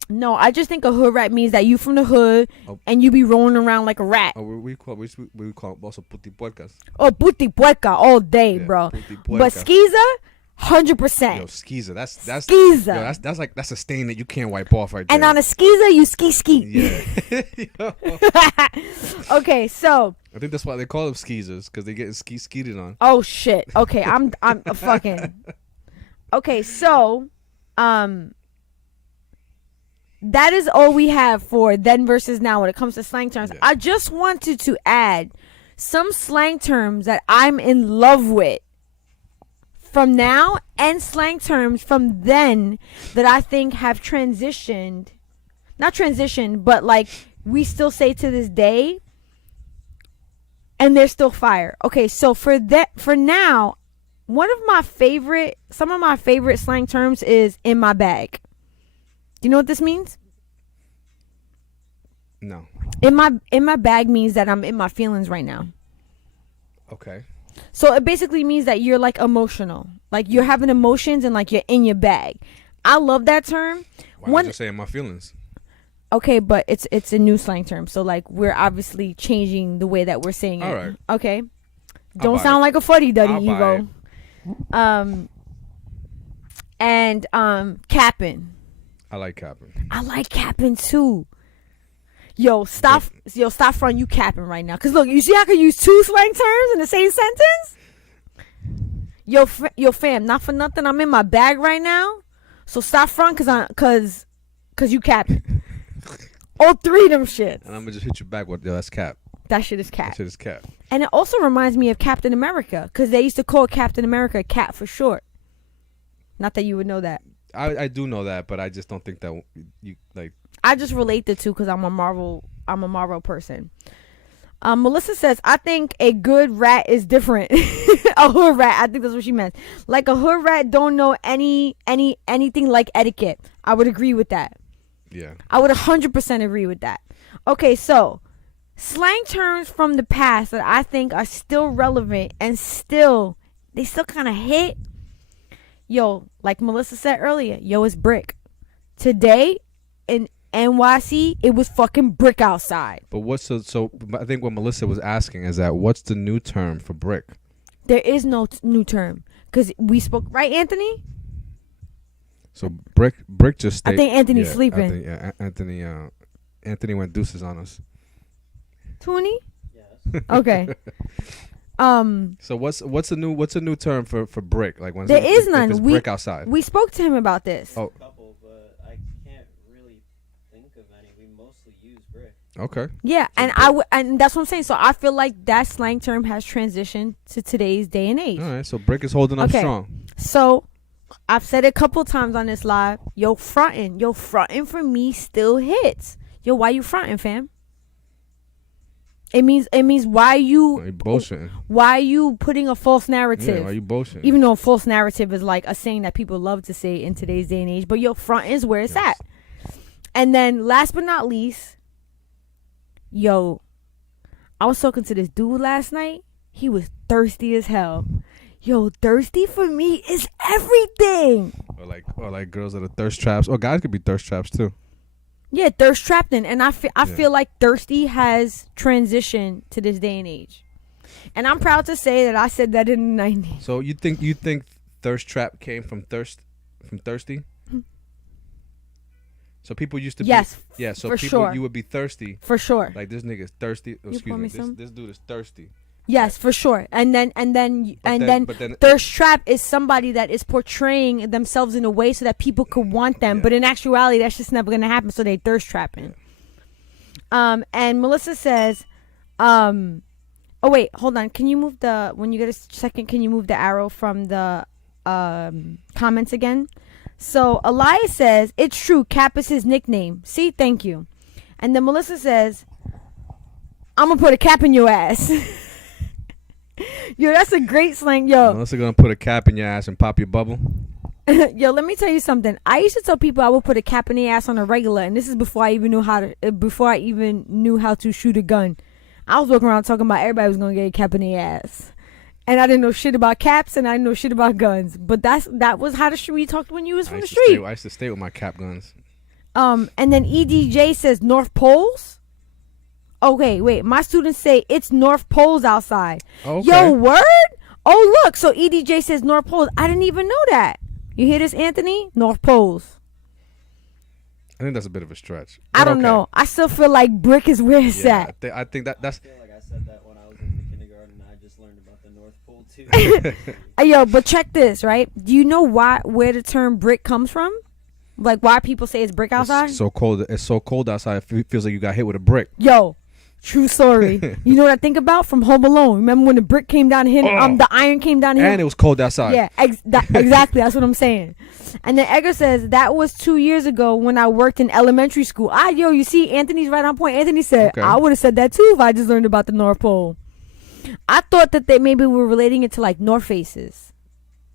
No, I just think a hood rat means that you from the hood and you be rolling around like a rat. Oh, we call also puti puercas. Oh, puti puerca all day, Yeah, bro. puti puerca. But skeezer, 100%. Yo, skeezer. That's Skeezer. yo, that's a stain that you can't wipe off right there. And on a skeezer, you ski. Yeah. Yo. Okay, so. I think that's why they call them skeezers, because they get skeeted on. Oh shit. Okay, I'm fucking. Okay, so, that is all we have for then versus now when it comes to slang terms. Yeah. I just wanted to add some slang terms that I'm in love with from now and slang terms from then that I think have transitioned. Not transitioned, but like we still say to this day and they're still fire. Okay, so for now, some of my favorite slang terms is in my bag. Do you know what this means? No. In my bag means that I'm in my feelings right now. Okay. So it basically means that you're like emotional. Like you're having emotions and like you're in your bag. I love that term. Why not just saying my feelings? Okay, but it's a new slang term. So like we're obviously changing the way that we're saying it. All right. Okay. I'll Don't buy sound it. like a fuddy-duddy, I'll buy Evo. And capping. I like capping. I like capping too. Yo, stop front, you capping right now. Cause look, you see I can use two slang terms in the same sentence? Yo fam, not for nothing, I'm in my bag right now. So stop front cause you capping. All three of them shits. And I'm gonna just hit you back with that's cap. That shit is cap. That shit is cap. And it also reminds me of Captain America. Cause they used to call Captain America Cap for short. Not that you would know that. I do know that, but I just don't think that you like. I just relate the two because I'm a Marvel person. Melissa says, I think a good rat is different. A hood rat, I think that's what she meant. Like a hood rat don't know anything like etiquette. I would agree with that. Yeah. I would 100% agree with that. Okay, so slang terms from the past that I think are still relevant and they still kind of hit. Yo, like Melissa said earlier, yo, it's brick. Today in NYC, it was fucking brick outside. But so I think what Melissa was asking is that what's the new term for brick? There is no new term because we spoke, right, Anthony? So brick just stayed. I think Anthony's yeah, sleeping. Anthony went deuces on us. Toonie? Yes. Okay. So what's a new term for brick? Like when There is if none. it's brick outside. We spoke to him about this. Oh. Couple, but I can't really think of any. We mostly use brick. Okay. Yeah, and and that's what I'm saying. So I feel like that slang term has transitioned to today's day and age. All right. So brick is holding up strong. So I've said it a couple times on this live. Yo, fronting for me still hits. Yo, why you fronting, fam? It means why you bullshitting? Why you putting a false narrative? Yeah, why you bullshitting? Even though a false narrative is like a saying that people love to say in today's day and age, but yo, front is where it's at. And then last but not least, yo, I was talking to this dude last night. He was thirsty as hell. Yo, thirsty for me is everything. Or like girls that are thirst traps. Or guys could be thirst traps too. Yeah, thirst trapped in. And I feel like thirsty has transitioned to this day and age. And I'm proud to say that I said that in the 90s. So you think thirst trap came from thirsty? So people used to yes, be so for people sure. You would be thirsty. For sure. Like this nigga's thirsty. Oh, excuse me. This dude is thirsty. Yes, for sure. And then thirst trap is somebody that is portraying themselves in a way so that people could want them, but in actuality that's just never gonna happen, so they thirst trapping. And Melissa says, oh wait, hold on. Can you move when you get a second, can you move the arrow from the comments again? So Elias says, it's true, Cap is his nickname. See, thank you. And then Melissa says, I'm gonna put a cap in your ass. Yo, that's a great slang. Yo, Melissa gonna put a cap in your ass and pop your bubble. Yo, let me tell you something. I used to tell people I would put a cap in their ass on a regular, and this is before I even knew how to shoot a gun. I was walking around talking about everybody was gonna get a cap in their ass, and I didn't know shit about caps, and I didn't know shit about guns. But that was how the street we talked when you was from the street. I used to stay with my cap guns. And then EDJ says North Poles. Okay, wait. My students say it's North Poles outside. Okay. Yo, word? Oh, look. So EDJ says North Poles. I didn't even know that. You hear this, Anthony? North Poles. I think that's a bit of a stretch. I don't know. I still feel like brick is where it's at. I think that's. I feel like I said that when I was in kindergarten. I just learned about the North Pole too. Yo, but check this, right? Do you know where the term brick comes from? Like why people say it's brick outside? It's so cold. It's so cold outside. It feels like you got hit with a brick. Yo. True story. You know what I think about from Home Alone? Remember when the brick came down here, the iron came down here? And it was cold outside. Yeah, exactly. That's what I'm saying. And then Edgar says, that was 2 years ago when I worked in elementary school. You see, Anthony's right on point. Anthony said, okay. I would have said that too if I just learned about the North Pole. I thought that they maybe were relating it to like North Faces.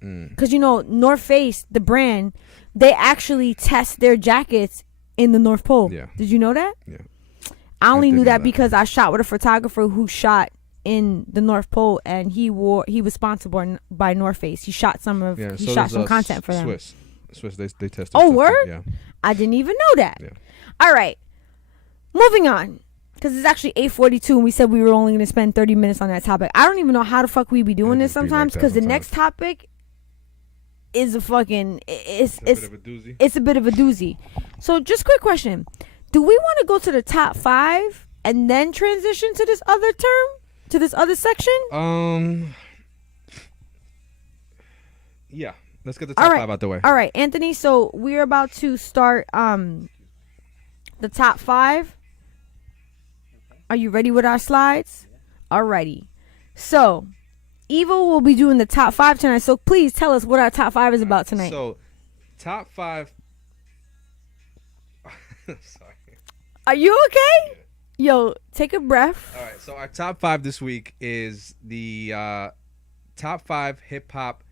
Because, North Face, the brand, they actually test their jackets in the North Pole. Yeah. Did you know that? Yeah. I only knew that because I shot with a photographer who shot in the North Pole, and he was sponsored by North Face. He shot some content for them. Swiss, they tested. Oh, word? Yeah. I didn't even know that. Yeah. All right, moving on, because it's actually 8:42, and we said we were only going to spend 30 minutes on that topic. I don't even know how the fuck we be doing this sometimes, because the next topic is a fucking it's a bit of a doozy. So, just quick question. Do we want to go to the top 5 and then transition to this other term, to this other section? Yeah. Let's get the top 5 out the way. All right, Anthony. So we're about to start the top 5. Are you ready with our slides? Alrighty. So Evil will be doing the top 5 tonight. So please tell us what our top 5 is about tonight. So top 5. Sorry. Are you okay? Yeah. Yo, take a breath. All right. So our top 5 this week is the top 5 hip hop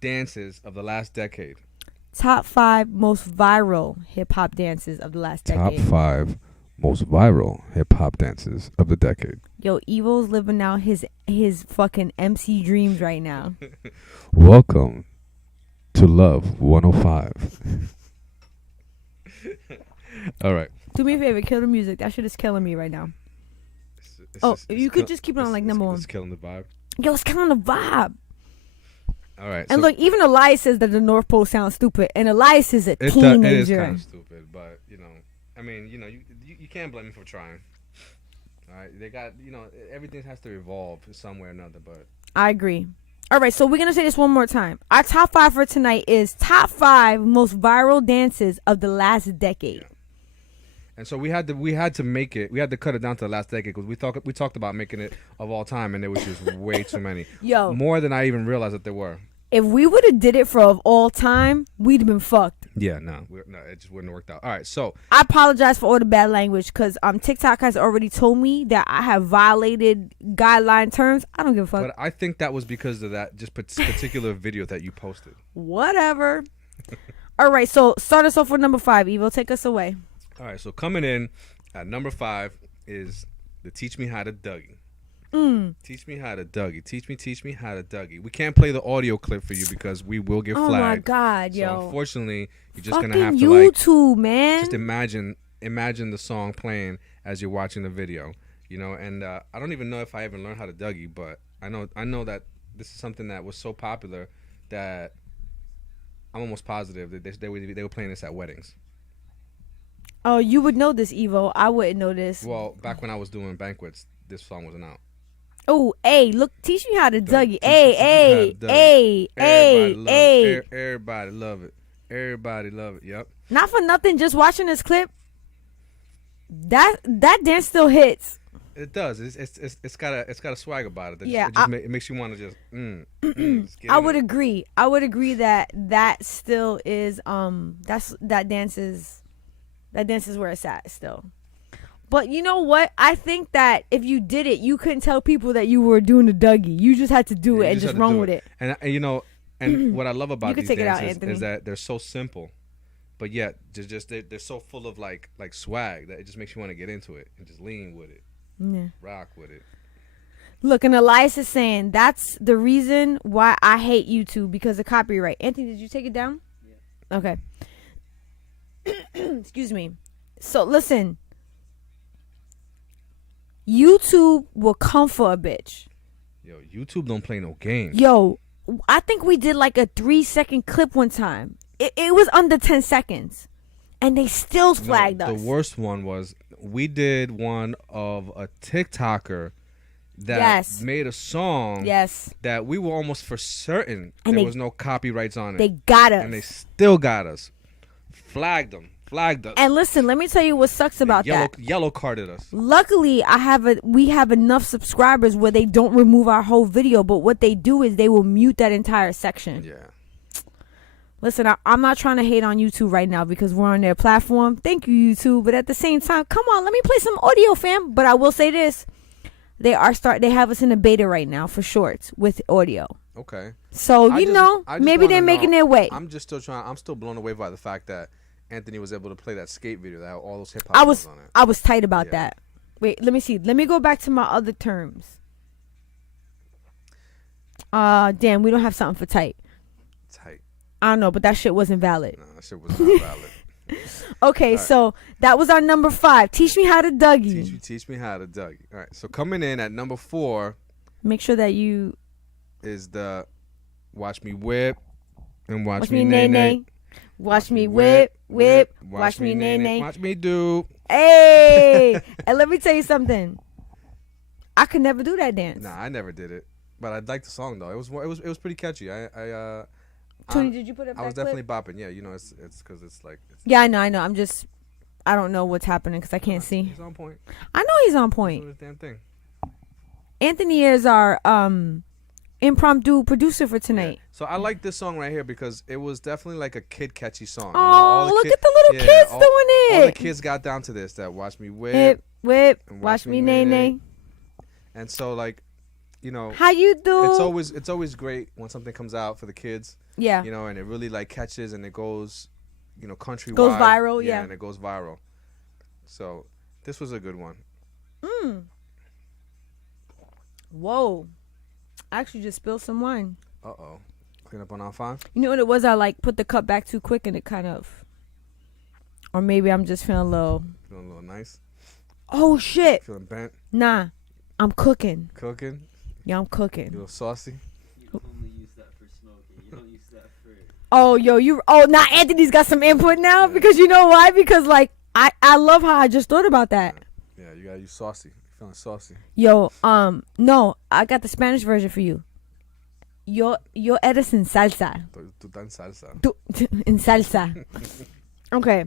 dances of the last decade. Top 5 most viral hip hop dances of the last decade. Top 5 most viral hip hop dances of the decade. Yo, Evil's living out his fucking MC dreams right now. Welcome to Love 105. All right. Do me a favor, kill the music. That shit is killing me right now. You could just keep it on like number 1. It's killing the vibe. Yo, it's killing the vibe. All right. And look, even Elias says that the North Pole sounds stupid, and Elias is a teenager. It is kind of stupid, but you can't blame me for trying. All right, they got everything has to evolve somewhere or another, but I agree. All right, so we're gonna say this one more time. Our top 5 for tonight is top 5 most viral dances of the last decade. Yeah. And so we had to make it. We had to cut it down to the last decade because we talked about making it of all time, and there was just way too many. Yo, more than I even realized that there were. if we would have did it for of all time, we'd have been fucked. Yeah, no, it just wouldn't have worked out. All right, so I apologize for all the bad language because TikTok has already told me that I have violated guideline terms. I don't give a fuck. but I think that was because of that just particular video that you posted. Whatever. All right, so start us off with number 5. Evo, take us away. All right, so coming in at number 5 is the Teach Me How to Dougie. Teach me how to Dougie. Teach me how to Dougie. We can't play the audio clip for you because we will get flagged. Oh my God, so yo! unfortunately, you're just Fucking gonna have to YouTube, man. just imagine the song playing as you're watching the video. You know, and I don't even know if I even learned how to Dougie, but I know that this is something that was so popular that I'm almost positive that they were playing this at weddings. Oh, you would know this, Evo. I wouldn't know this. Well, back when I was doing banquets, this song wasn't out. Oh, hey, look, teach me how to Dougie. Hey. Everybody love it. Everybody love it. Yep. Not for nothing, just watching this clip, that dance still hits. It does. It's got a swag about it. It makes you want to just. Just get I in would it. agree. I would agree that still is that dance is where it's at still. But you know what? I think that if you did it, you couldn't tell people that you were doing the Dougie. You just had to do it and just run with it. And and what I love about You can these take it out, dances Anthony. is that they're so simple, but yet they're so full of like swag that it just makes you want to get into it and just lean with it, Yeah. rock with it. Look, and Elias is saying that's the reason why I hate YouTube because of copyright. Anthony, did you take it down? Yeah. Okay. Excuse me. So listen. YouTube will come for a bitch. Yo, YouTube don't play no games. Yo, I think we did like a 3-second clip one time. It was under 10 seconds. And they still flagged us. The worst one was we did one of a TikToker that made a song that we were almost for certain and there was no copyrights on it. They got us. And they still got us. Flagged us. And listen, let me tell you what sucks about that. Yellow carded us. Luckily, we have enough subscribers where they don't remove our whole video, but what they do is they will mute that entire section. Yeah. Listen, I'm not trying to hate on YouTube right now because we're on their platform. Thank you, YouTube. But at the same time, come on, let me play some audio, fam. But I will say this. They have us in a beta right now for shorts with audio. Okay. So, maybe they're making their way. I'm still blown away by the fact that Anthony was able to play that skate video that had all those hip hop songs on it. I was tight about that. Wait, let me see. Let me go back to my other terms. Damn, we don't have something for tight. Tight. I don't know, but that shit wasn't valid. No, that shit was not valid. Okay, so that was our number 5. Teach me how to Dougie. Teach me how to Dougie. All right, so coming in at number 4. Make sure that you is the Watch Me Whip and Watch Me Nay Nay. Watch me whip. Watch me nay nay. Watch me do. Hey, and let me tell you something. I could never do that dance. Nah, I never did it, but I liked the song though. It was pretty catchy. Tony, did you put it? I was definitely bopping. Yeah, it's because it's like. Yeah, I know. I don't know what's happening because I can't see. He's on point. I know he's on point. He's doing his damn thing. Anthony is our impromptu producer for tonight. Yeah. So I like this song right here because it was definitely like a kid catchy song. Oh, look at the little kids doing it. All the kids got down to this. That Watch Me Whip, and watch me nay nay. And so how you do? It's always great when something comes out for the kids. Yeah. And it really like catches and it goes, countrywide. Goes viral. Yeah. And it goes viral. So this was a good one. Whoa. I actually just spilled some wine. Uh-oh. Clean up on our 5? You know what it was? I put the cup back too quick and it kind of... Or maybe I'm just feeling a little... Feeling a little nice? Oh, shit. Feeling bent? Nah. I'm cooking. Cooking? Yeah, I'm cooking. You a little saucy? You only use that for smoking. You don't use that for... Oh, yo, now Anthony's got some input now? Yeah. Because you know why? Because, I love how I just thought about that. Yeah, you gotta use saucy. Feeling saucy. Yo, no, I got the Spanish version for you. Yo eres en salsa. Tú estás en salsa. En salsa. Okay.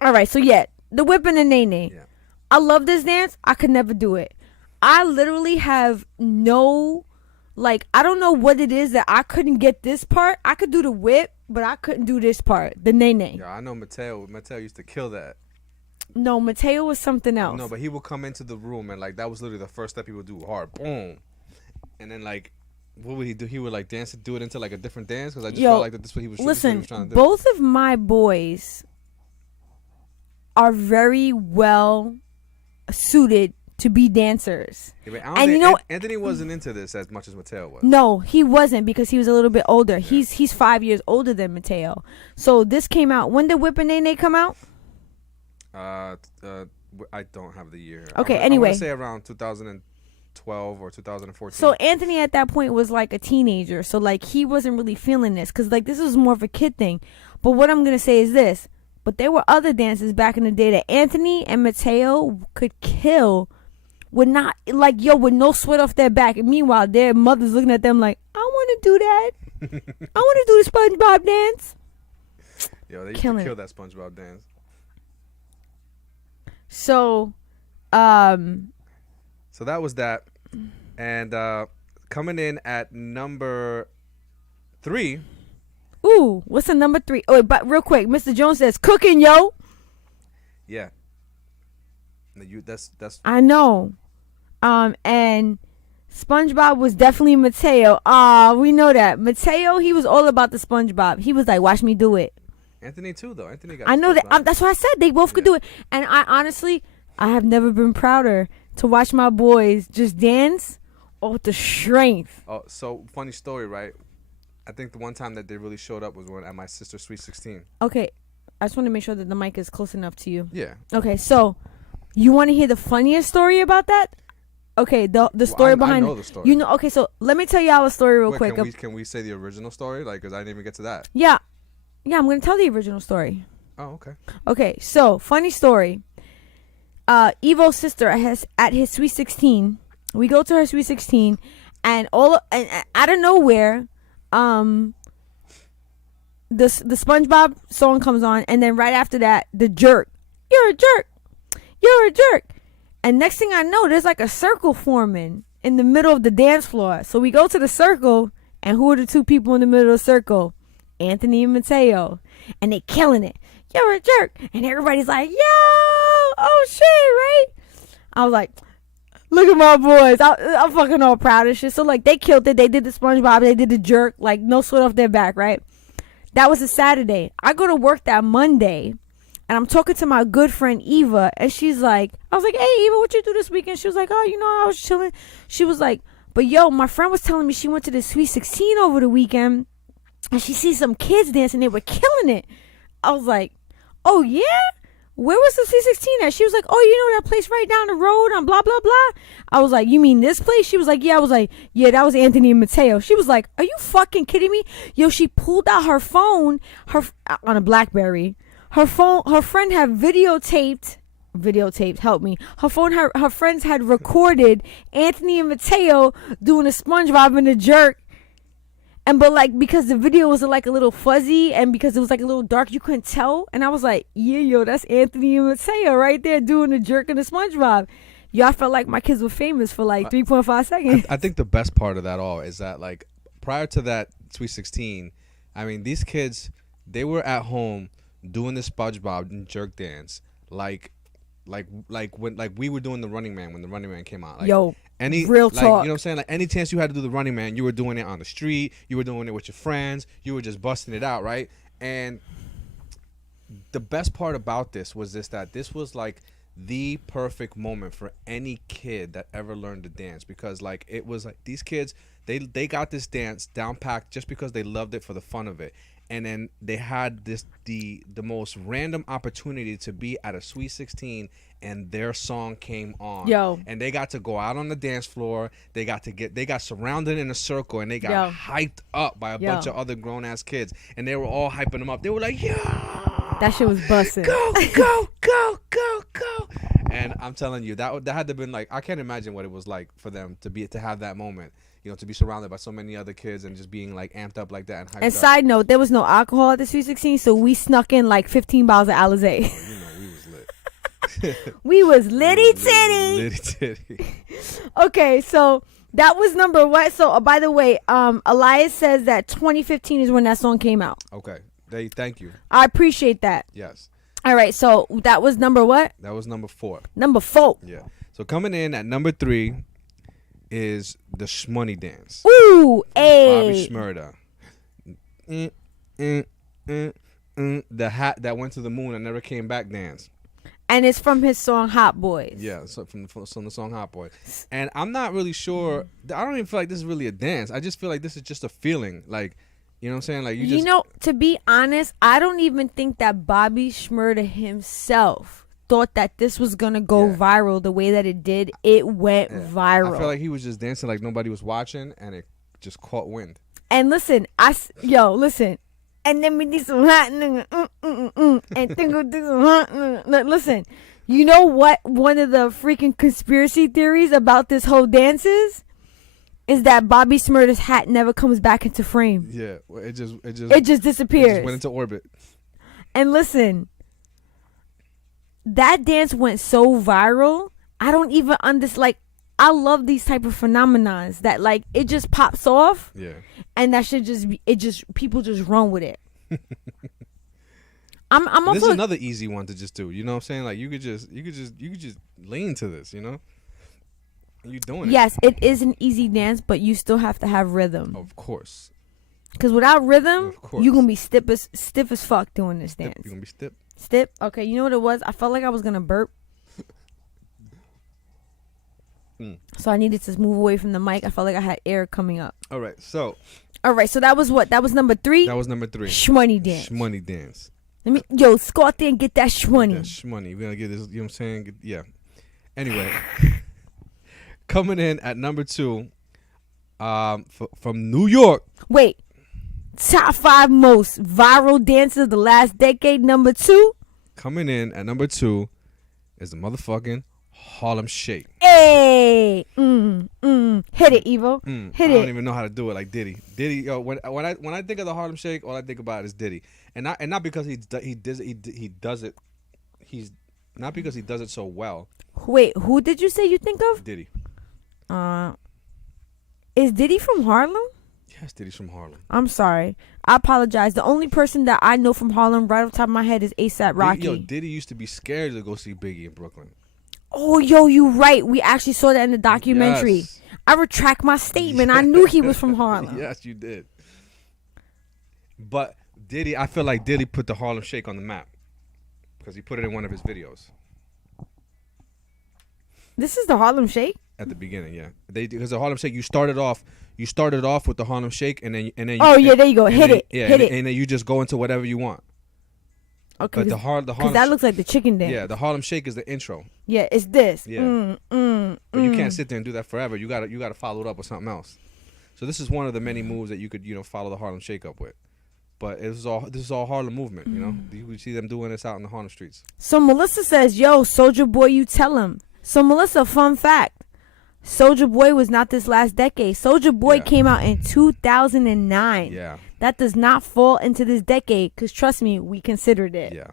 All right, so yeah, the whip and the nay-nay. Yeah. I love this dance. I could never do it. I literally have no, like, I don't know what it is that I couldn't get this part. I could do the whip, but I couldn't do this part, the nay-nay. Yeah, I know Mateo used to kill that. No, Mateo was something else. No, but he would come into the room and like that was literally the first step he would do hard, boom, and then like, what would he do? He would like do it into like a different dance because I just felt like that this is what he was. Listen, trying to do. both of my boys are very well suited to be dancers. Yeah, but And you know, Anthony wasn't into this as much as Mateo was. No, he wasn't because he was a little bit older. Yeah. He's 5 years older than Mateo. So this came out. When did Whip and Nay Nay come out? I don't have the year. Okay, I'm anyway. gonna say around 2012 or 2014. So Anthony at that point was like a teenager. So like he wasn't really feeling this because like this was more of a kid thing. But what I'm gonna say is this. But there were other dances back in the day that Anthony and Mateo could kill with not like with no sweat off their back. And meanwhile their mothers looking at them like, I want to do that. I want to do the SpongeBob dance. Yo, they used to kill that SpongeBob dance. So, so that was that, and coming in at number 3. Ooh, what's the number 3? Oh, but real quick, Mr. Jones says cooking, yo. Yeah. That's. I know. And SpongeBob was definitely Mateo. We know that Mateo. He was all about the SpongeBob. He was like, watch me do it. Anthony too, though. Anthony got. I know that. That's what I said. They both could do it. And I honestly, I have never been prouder to watch my boys just dance with the strength. Oh, so funny story, right? I think the one time that they really showed up was when at my sister's Sweet 16. Okay, I just want to make sure that the mic is close enough to you. Yeah. Okay, so you want to hear the funniest story about that? Okay, the story behind. I know the story. You know. Okay, so let me tell y'all a story real quick. Can we say the original story? Like, because I didn't even get to that. Yeah, I'm gonna tell the original story. Oh, okay. Okay, so funny story. Evo's sister at his Sweet 16. We go to her Sweet 16, and out of nowhere, the SpongeBob song comes on, and then right after that, the jerk. You're a jerk. You're a jerk. And next thing I know, there's like a circle forming in the middle of the dance floor. So we go to the circle, and who are the two people in the middle of the circle? Anthony and Mateo. And they killing it. You're a jerk. And everybody's like, yo, oh shit, right? I was like, look at my boys. I'm fucking all proud of shit. So like they killed it. They did the SpongeBob. They did the jerk. Like no sweat off their back, right? That was a Saturday. I go to work that Monday. And I'm talking to my good friend Eva, and she's like, I was like, hey, Eva, what you do this weekend? She was like, oh, I was chilling. She was like, but yo, my friend was telling me she went to the Sweet 16 over the weekend, and she sees some kids dancing. They were killing it. I was like, oh, yeah? Where was the Sweet 16 at? She was like, oh, you know that place right down the road on blah, blah, blah? I was like, you mean this place? She was like, yeah. I was like, yeah, that was Anthony and Mateo. She was like, are you fucking kidding me? Yo, she pulled out her phone on a BlackBerry. Her friend had videotaped, help me. Her friends had recorded Anthony and Mateo doing a SpongeBob and a jerk. But like, because the video was like a little fuzzy and because it was like a little dark, you couldn't tell. And I was like, yeah, yo, that's Anthony and Mateo right there doing the jerk and the SpongeBob. Yo, I felt like my kids were famous for like 3.5 seconds. I think the best part of that all is that like prior to that Sweet 16, I mean, these kids, they were at home doing the SpongeBob and jerk dance like when we were doing the Running Man when the Running Man came out. Like, yo, any real talk. You know what I'm saying? Like any chance you had to do the Running Man, you were doing it on the street. You were doing it with your friends. You were just busting it out, right? And the best part about this was that this was like the perfect moment for any kid that ever learned to dance, because like it was like these kids they got this dance down packed just because they loved it for the fun of it. And then they had the most random opportunity to be at a Sweet 16, and their song came on. Yo. And they got to go out on the dance floor. They got surrounded in a circle, and they got hyped up by a bunch of other grown ass kids, and they were all hyping them up. They were like, yeah, that shit was busting. Go, go, go, go, go. And I'm telling you, that had to have been like, I can't imagine what it was like for them to have that moment. You know, to be surrounded by so many other kids and just being like amped up like that and hyped And side note, there was no alcohol at the Sweet 16, so we snuck in like 15 bottles of Alizé. Oh, you know, we was lit. We was litty titty. Litty titty. Okay, so that was number what? So by the way, Elias says that 2015 is when that song came out. Okay. Thank you. I appreciate that. Yes. All right, so that was number what? That was number 4. Number 4. Yeah. So coming in at number 3 is the Shmoney Dance. Ooh, Bobby hey. Shmurda. The hat that went to the moon and never came back dance. And it's from his song Hot Boys. Yeah, so from the song Hot Boy. And I'm not really sure. I don't even feel like this is really a dance. I just feel like this is just a feeling. Like, you know what I'm saying? Like You know, to be honest, I don't even think that Bobby Shmurda himself thought that this was going to go viral the way that it did. It went viral. I feel like he was just dancing like nobody was watching and it just caught wind. And listen, listen. And then we need some hot nigga, and think we'll do some hot nigga. Look, listen, you know what? One of the freaking conspiracy theories about this whole dance is that Bobby Shmurda's hat never comes back into frame. Yeah, it just disappears. It just went into orbit. And listen, that dance went so viral. I don't even understand. Like, I love these type of phenomenons that like it just pops off. Yeah. And that should just be, people just run with it. I'm also, this is another easy one to just do. You know what I'm saying? Like you could just lean to this, you know? You doing it. Yes, it is an easy dance, but you still have to have rhythm. Of course. Because without rhythm, you're going to be stiff as fuck doing this dance. You're going to be stiff. Stiff? Okay, you know what it was? I felt like I was going to burp. So I needed to move away from the mic. I felt like I had air coming up. All right, so that was what? That was number 3? That was number 3. Shmoney dance. Shmoney dance. Let me, go out there and get that shmoney. That shmoney. We're going to get this, you know what I'm saying? Yeah. Anyway, coming in at number 2, from New York. Wait. Top 5 most viral dances of the last decade, number 2? Coming in at number 2 is the motherfucking Harlem Shake. Hey, hit it, Evo. Hit it. I don't even know how to do it like Diddy. Diddy, yo, when I think of the Harlem Shake, all I think about is Diddy, and not because he does it. He's not because he does it so well. Wait, who did you say you think of? Diddy. Is Diddy from Harlem? Yes, Diddy's from Harlem. I'm sorry. I apologize. The only person that I know from Harlem right off the top of my head is A$AP Rocky. Yo, Diddy used to be scared to go see Biggie in Brooklyn. Oh, yo, you right. We actually saw that in the documentary. Yes. I retract my statement. I knew he was from Harlem. Yes, you did. But Diddy, I feel like Diddy put the Harlem Shake on the map because he put it in one of his videos. This is the Harlem Shake? At the beginning, yeah. Because the Harlem Shake, you started off with the Harlem Shake and then you, there you go. Hit it. Yeah, hit it. And then you just go into whatever you want. Okay. But the Harlem that looks like the chicken dance. Yeah, the Harlem Shake is the intro. Yeah, it's this. Yeah. But you can't sit there and do that forever. You gotta follow it up with something else. So this is one of the many moves that you could follow the Harlem Shake up with. But this is all Harlem movement. You know, you see them doing this out in the Harlem streets. So Melissa says, "Yo, Soulja Boy, you tell him." So Melissa, fun fact: Soulja Boy was not this last decade. Soulja Boy came out in 2009. Yeah. That does not fall into this decade, because trust me, we considered it. Yeah.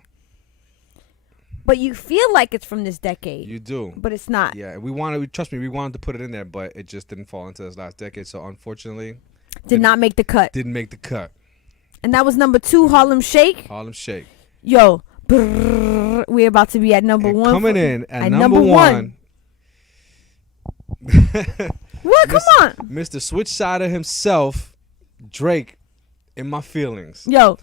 But you feel like it's from this decade. You do. But it's not. Yeah, we wanted to put it in there, but it just didn't fall into this last decade. So unfortunately, did not make the cut. Didn't make the cut. And that was number 2, Harlem Shake. Harlem Shake. Yo, we're about to be at number 1. Coming in at number 1. What? Come on. Mr. Switch Sider himself, Drake, In My Feelings. Yo,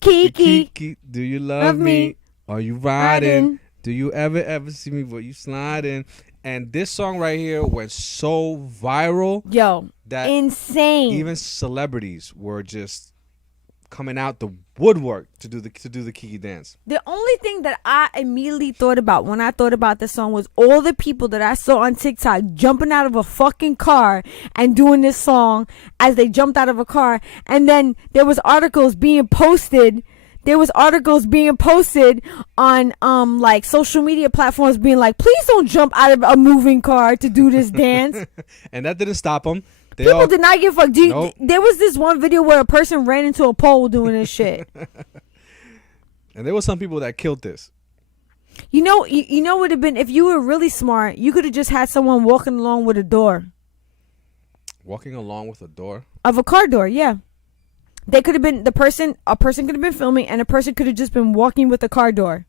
Kiki. Do you love me? Are you riding? Do you ever see me but you sliding? And this song right here went so viral. Yo, that insane. Even celebrities were just coming out the woodwork to do the Kiki dance. The only thing that I immediately thought about when I thought about this song was all the people that I saw on TikTok jumping out of a fucking car and doing this song as they jumped out of a car. And then there was articles being posted. On like social media platforms being like, please don't jump out of a moving car to do this dance. And that didn't stop them. People did not give a fuck. Nope. There was this one video where a person ran into a pole doing this shit. And there were some people that killed this. You know would have been if you were really smart. You could have just had someone walking along with a door Walking along with a door. of a car door. Yeah, they could have been the person. A person could have been filming, and a person could have just been walking with a car door.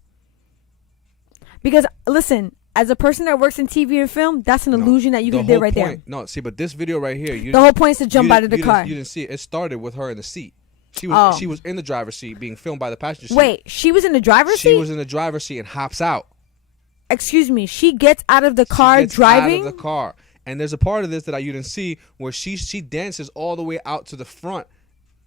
Because listen, as a person that works in TV and film, that's an illusion that you The can do whole right there. point- No, see, but this video right here, The whole point is to jump out of the you car. You didn't see it. It started with her in the seat. She was Oh. she was in the driver's seat being filmed by the passenger seat. Wait, she was in the driver's seat? She was in the driver's seat and hops out. Excuse me. She gets out of the car She gets driving? out of the car. And there's a part of this that you didn't see where she dances all the way out to the front,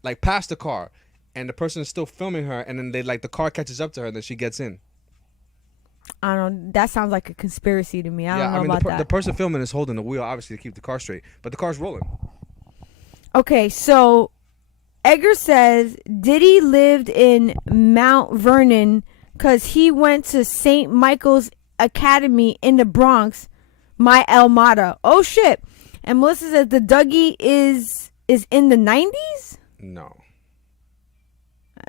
like past the car, and the person is still filming her, and then the car catches up to her, and then she gets in. I don't know. That sounds like a conspiracy to me. I don't know about that. The person filming is holding the wheel, obviously, to keep the car straight, but the car's rolling. Okay, so Edgar says Diddy lived in Mount Vernon because he went to St. Michael's Academy in the Bronx, my alma mater. Oh, shit. And Melissa says the Dougie is in the 90s? No.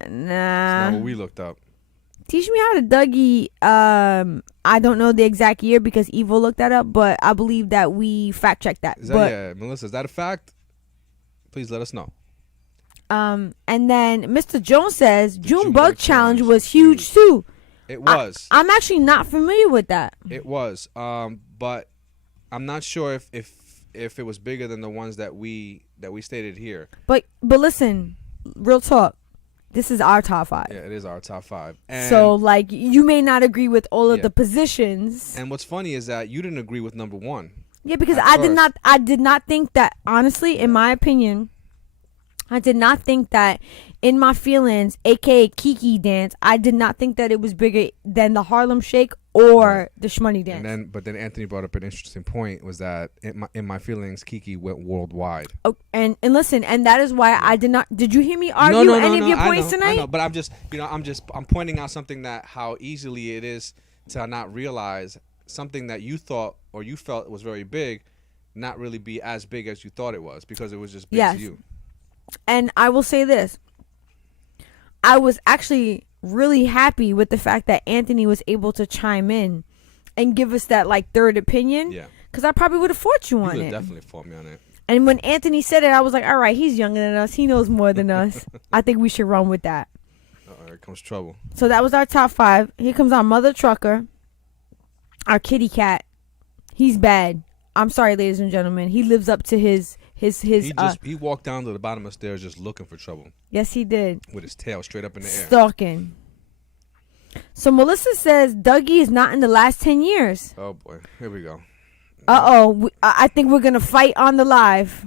Nah. That's not what we looked up. Teach me how to Dougie. I don't know the exact year because Evo looked that up, but I believe that we fact checked that. Melissa, is that a fact? Please let us know. And then Mr. Jones says Junebug Challenge was huge too. It was. I'm actually not familiar with that. It was. But I'm not sure if it was bigger than the ones that we stated here. But listen, real talk. This is our top 5. Yeah, it is our top 5. And So like you may not agree with all of the positions. And what's funny is that you didn't agree with number 1. Yeah, because at I first. did not think that, honestly, in my opinion, I did not think that In My Feelings, aka Kiki Dance, I did not think that it was bigger than the Harlem Shake or the Shmoney Dance. But then Anthony brought up an interesting point, was that in my feelings, Kiki went worldwide. Oh, and listen, and that is why I did not. Did you hear me argue any of your points tonight? I know, but I'm pointing out something that how easily it is to not realize something that you thought or you felt was very big, not really be as big as you thought it was because it was just big to you. And I will say this. I was actually really happy with the fact that Anthony was able to chime in and give us that like third opinion. Yeah. Because I probably would have fought you on it. You would have definitely fought me on it. And when Anthony said it, I was like, all right, he's younger than us. He knows more than us. I think we should run with that. Here comes trouble. So that was our top 5. Here comes our mother trucker. Our kitty cat. He's bad. I'm sorry, ladies and gentlemen. He lives up to his he walked down to the bottom of the stairs just looking for trouble. Yes, he did. With his tail straight up in the air. Stalking. So Melissa says Dougie is not in the last 10 years. Oh boy, here we go. I think we're gonna fight on the live.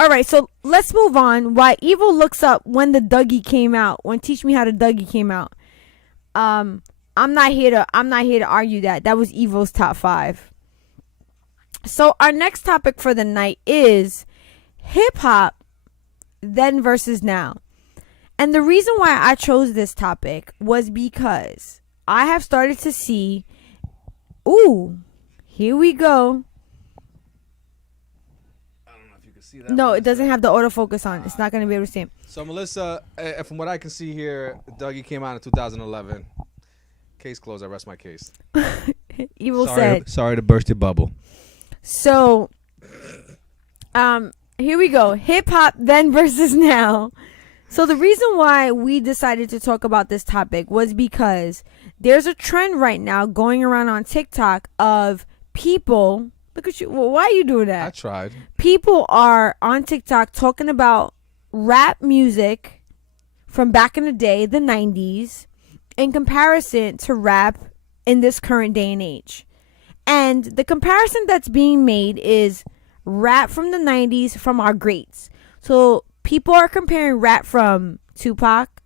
All right, so let's move on. Why Evil looks up when the Dougie came out. When Teach Me How to Dougie came out. I'm not here to argue that. That was Evil's top 5. So our next topic for the night is hip hop then versus now. And the reason why I chose this topic was because I have started to see, ooh, here we go. I don't know if you can see that. No, it doesn't have the autofocus on. It's not going to be able to see him. So Melissa, from what I can see here, Dougie came out in 2011. Case closed. I rest my case. Evil said. Sorry to burst your bubble. So, here we go. Hip hop then versus now. So the reason why we decided to talk about this topic was because there's a trend right now going around on TikTok of people. Look at you. Well, why are you doing that? I tried. People are on TikTok talking about rap music from back in the day, the 90s, in comparison to rap in this current day and age. And the comparison that's being made is rap from the 90s from our greats. So people are comparing rap from Tupac,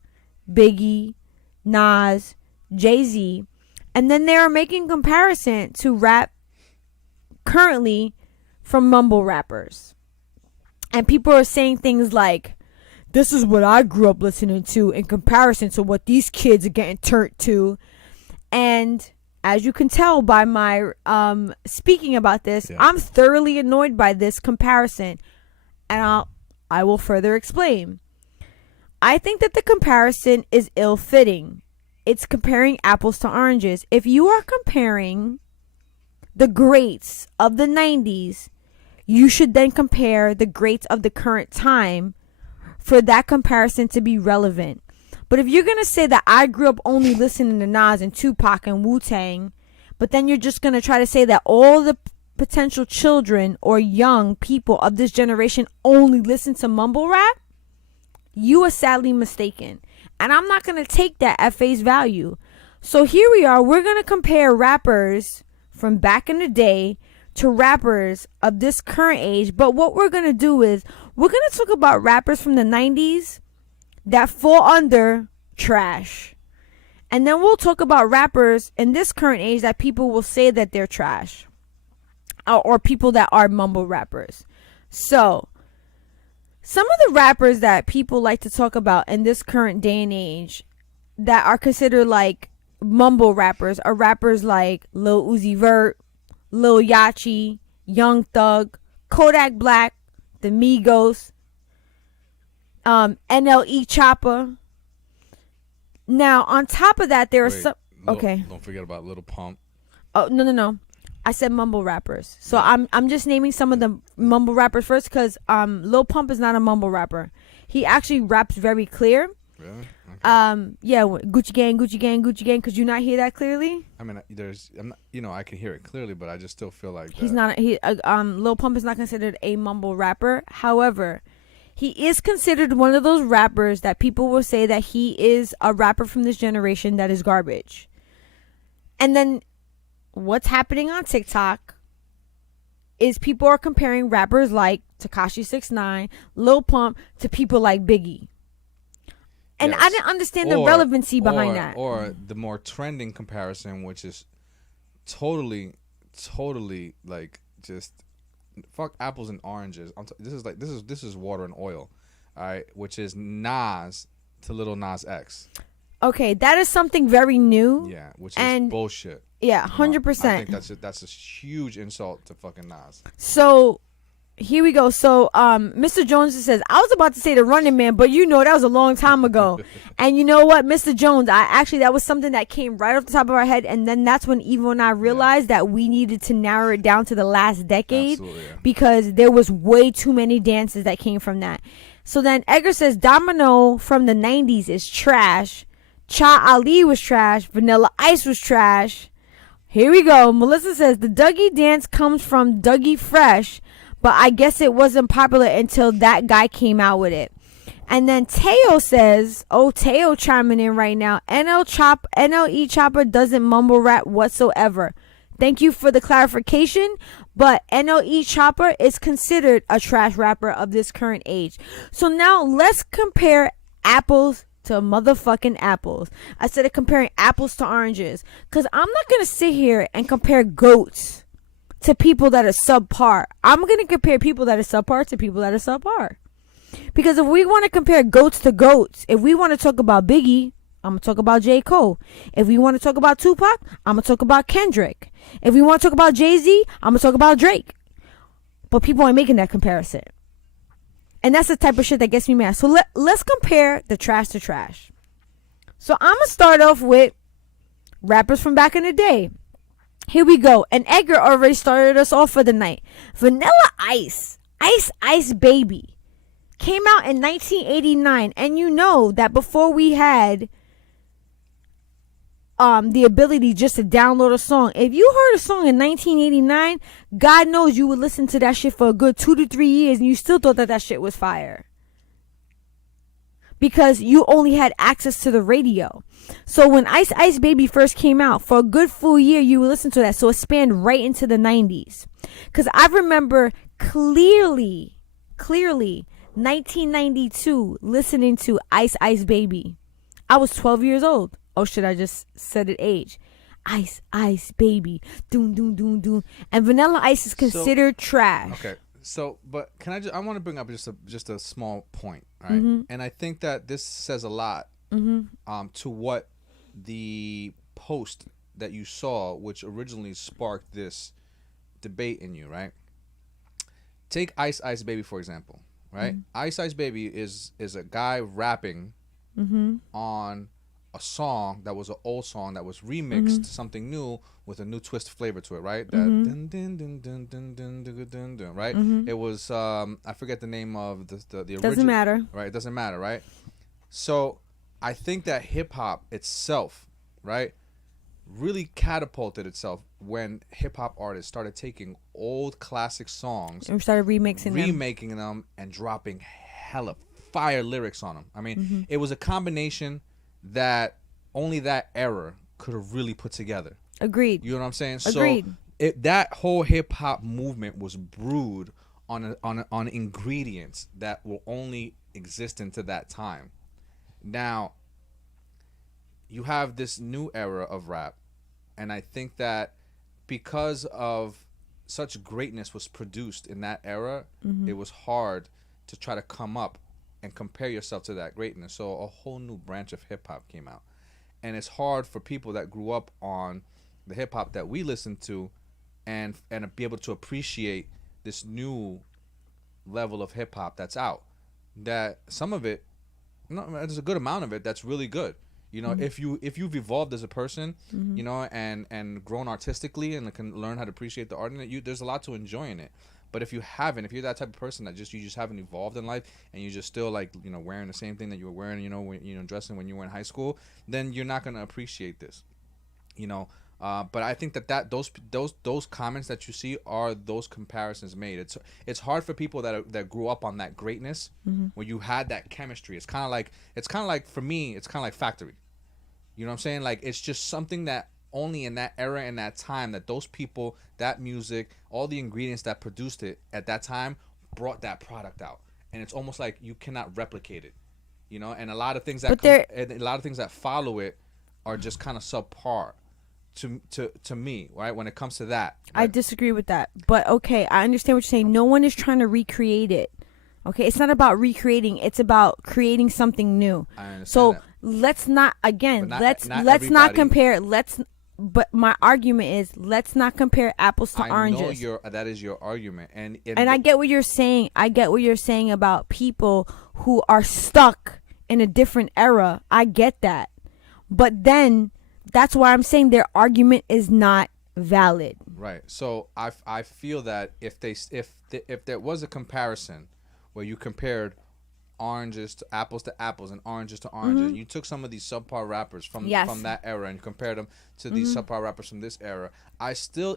Biggie, Nas, Jay-Z, and then they are making comparison to rap currently from mumble rappers. And people are saying things like, this is what I grew up listening to in comparison to what these kids are getting turned to. And as you can tell by my speaking about this, I'm thoroughly annoyed by this comparison. And I will further explain. I think that the comparison is ill-fitting. it's comparing apples to oranges. If you are comparing the greats of the 90s, you should then compare the greats of the current time for that comparison to be relevant. But if you're going to say that I grew up only listening to Nas and Tupac and Wu-Tang, but then you're just going to try to say that all the potential children or young people of this generation only listen to mumble rap, you are sadly mistaken. And I'm not going to take that at face value. So here we are. We're going to compare rappers from back in the day to rappers of this current age. But what we're going to do is we're going to talk about rappers from the 90s that fall under trash. And then we'll talk about rappers in this current age that people will say that they're trash. Or people that are mumble rappers. So, some of the rappers that people like to talk about in this current day and age that are considered like mumble rappers are rappers like Lil Uzi Vert, Lil Yachty, Young Thug, Kodak Black, The Migos, NLE Choppa. Now, on top of that, there are some... Okay. Don't forget about Little Pump. Oh, no. I said mumble rappers. So I'm just naming some of the mumble rappers first because Lil Pump is not a mumble rapper. He actually raps very clear. Really? Okay. Yeah, Gucci Gang, Gucci Gang, Gucci Gang. Could you not hear that clearly? I mean, I can hear it clearly, but I just still feel like he's not. Lil Pump is not considered a mumble rapper. However, he is considered one of those rappers that people will say that he is a rapper from this generation that is garbage. And then what's happening on TikTok is people are comparing rappers like Tekashi 6ix9ine, Lil Pump to people like Biggie. And I didn't understand the relevancy behind that. Or the more trending comparison, which is totally like just fuck apples and oranges. This is water and oil, all right? Which is Nas to Lil Nas X. Okay, that is something very new. Yeah, which is bullshit. Yeah, 100%. I think that's a huge insult to fucking Nas. So here we go. So Mr. Jones says, I was about to say the Running Man, but that was a long time ago. And you know what, Mr. Jones, that was something that came right off the top of our head. And then that's when Evo and I realized that we needed to narrow it down to the last decade. Absolutely, yeah. Because there was way too many dances that came from that. So then Edgar says Domino from the 90s is trash. Cha Ali was trash. Vanilla Ice was trash. Here we go. Melissa says the Dougie dance comes from Dougie Fresh, but I guess it wasn't popular until that guy came out with it. And then Teo says, Teo chiming in right now. NLE Choppa doesn't mumble rap whatsoever. Thank you for the clarification, but NLE Choppa is considered a trash rapper of this current age. So now let's compare apples to motherfucking apples. I said comparing apples to oranges. Because I'm not going to sit here and compare goats to people that are subpar. I'm going to compare people that are subpar to people that are subpar. Because if we want to compare goats to goats, if we want to talk about Biggie, I'm going to talk about J. Cole. If we want to talk about Tupac, I'm going to talk about Kendrick. If we want to talk about Jay-Z, I'm going to talk about Drake. But people aren't making that comparison. And that's the type of shit that gets me mad. So let's compare the trash to trash. So I'm going to start off with rappers from back in the day. Here we go. And Edgar already started us off for the night. Vanilla Ice, Ice Baby, came out in 1989. And you know that before we had the ability just to download a song, if you heard a song in 1989, God knows you would listen to that shit for a good 2 to 3 years and you still thought that shit was fire, because you only had access to the radio. So when Ice Baby first came out, for a good full year you would listen to that. So it spanned right into the 90s, because I remember clearly 1992 listening to Ice Baby. I was 12 years old. Oh shit, I just said it age. Ice Baby. Doom, doom, doom, doom. And Vanilla Ice is considered trash. Okay. So, but I want to bring up just a small point, right? Mm-hmm. And I think that this says a lot to what the post that you saw, which originally sparked this debate in you, right? Take Ice Baby, for example, right? Ice Baby is a guy rapping on a song that was an old song that was remixed to something new with a new twist flavor to it, right? That dun, dun, dun, dun, dun, dun, dun, dun, dun, right? It was I forget the name of the original. Doesn't matter. Right, it doesn't matter, right? So I think that hip hop itself, right, really catapulted itself when hip hop artists started taking old classic songs And started remaking them and dropping hella fire lyrics on them. I mean, it was a combination that only that era could have really put together. Agreed. You know what I'm saying? Agreed. So that whole hip hop movement was brewed on ingredients that will only exist into that time. Now, you have this new era of rap, and I think that because of such greatness was produced in that era, it was hard to try to come up and compare yourself to that greatness. So a whole new branch of hip hop came out, and it's hard for people that grew up on the hip hop that we listen to, and be able to appreciate this new level of hip hop that's out. That some of it, no, there's a good amount of it that's really good. You know, if you've evolved as a person, you know, and grown artistically and can learn how to appreciate the art in it, there's a lot to enjoy in it. But if you haven't, if you're that type of person that you just haven't evolved in life, and you're just still like, you know, wearing the same thing that you were wearing, you know, dressing when you were in high school, then you're not gonna appreciate this, you know. But I think that those comments that you see are those comparisons made. It's hard for people that grew up on that greatness when you had that chemistry. It's kind of like for me, it's kind of like Factory. You know what I'm saying? Like, it's just something that only in that era and that time that those people, that music, all the ingredients that produced it at that time brought that product out, and it's almost like you cannot replicate it, you know. And a lot of things that follow it are just kind of subpar to me, right? When it comes to that, I disagree with that, but okay, I understand what you're saying. No one is trying to recreate it. Okay, it's not about recreating; it's about creating something new. I understand so that. let's not again. Not let's not everybody. compare. But my argument is let's not compare apples to oranges. I know that is your argument, and I get what you're saying. I get what you're saying about people who are stuck in a different era. I get that, but then that's why I'm saying their argument is not valid. Right. So I feel that if there was a comparison where you compared oranges to apples and oranges to oranges, and you took some of these subpar rappers from that era and compared them to these subpar rappers from this era, I still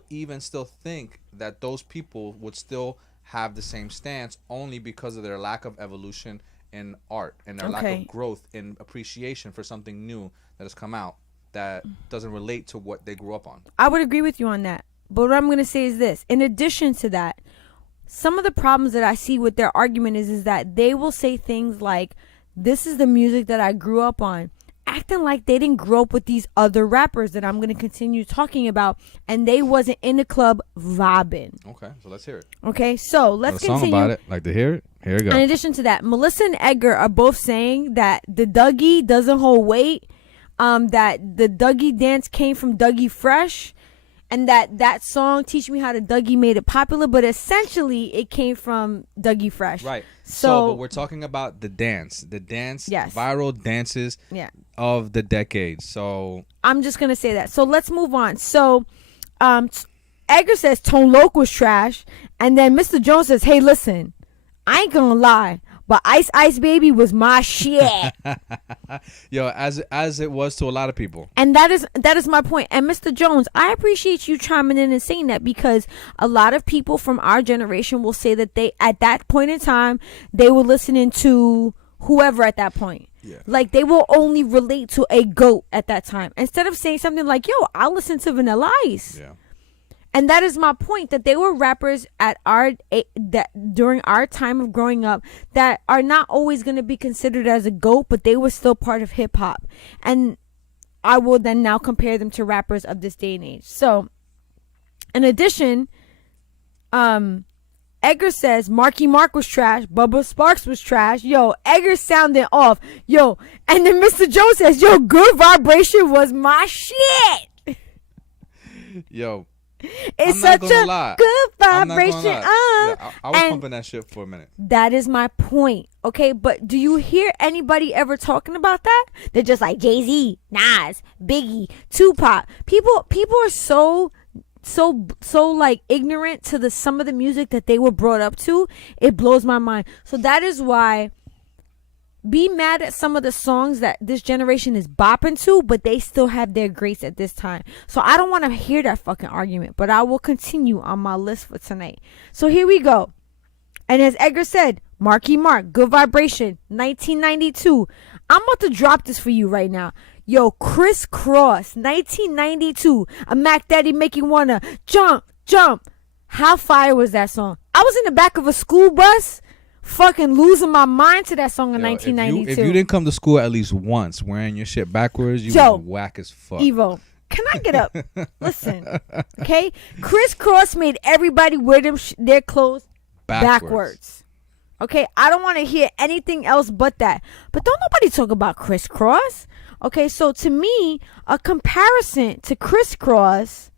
think that those people would still have the same stance, only because of their lack of evolution in art and their lack of growth in appreciation for something new that has come out that doesn't relate to what they grew up on. I would agree with you on that. But what I'm going to say is this. In addition to that, some of the problems that I see with their argument is that they will say things like, this is the music that I grew up on, acting like they didn't grow up with these other rappers that I'm going to continue talking about, and they wasn't in the club vibing. Okay, so let's hear it. Okay, so let's continue. Song about it. Like to hear it? Here we go. In addition to that, Melissa and Edgar are both saying that the Dougie doesn't hold weight, that the Dougie dance came from Dougie Fresh, and that song Teach Me How to Dougie made it popular, but essentially it came from Dougie Fresh. Right. So but we're talking about the dance, yes, viral dances of the decade. So I'm just going to say that. So let's move on. So Edgar says Tone Loc was trash, and then Mr. Jones says, hey, listen, I ain't going to lie, but Ice Ice Baby was my shit. Yo, as it was to a lot of people. And that is my point. And Mr. Jones, I appreciate you chiming in and saying that, because a lot of people from our generation will say that they, at that point in time, they were listening to whoever at that point. Yeah. Like, they will only relate to a GOAT at that time, instead of saying something like, yo, I'll listen to Vanilla Ice. Yeah. And that is my point, that they were rappers that during our time of growing up that are not always going to be considered as a GOAT, but they were still part of hip hop. And I will then now compare them to rappers of this day and age. So, in addition, Edgar says Marky Mark was trash, Bubba Sparks was trash. Yo, Edgar sounding off. Yo, and then Mr. Joe says, yo, Good Vibration was my shit. Yo. It's I'm not such gonna a lie. good I'm not gonna vibration. lie. Yeah, I was And pumping that shit for a minute. that is my point. Okay, but do you hear anybody ever talking about that? They're just like Jay-Z, Nas, Biggie, Tupac. People are so like ignorant to the some of the music that they were brought up to. It blows my mind. So that is why be mad at some of the songs that this generation is bopping to, but they still have their grace at this time. So I don't want to hear that fucking argument, but I will continue on my list for tonight. So here we go. And as Edgar said, Marky Mark, Good Vibration, 1992. I'm about to drop this for you right now. Yo, Criss Cross, 1992. A Mac Daddy make you wanna jump, jump. How fire was that song? I was in the back of a school bus fucking losing my mind to that song in 1992. If you didn't come to school at least once wearing your shit backwards, you was whack as fuck. Evo, can I get up? Listen, okay? Criss Cross made everybody wear their clothes backwards. Okay, I don't want to hear anything else but that. But don't nobody talk about Criss Cross. Okay, so to me, a comparison to Criss Cross,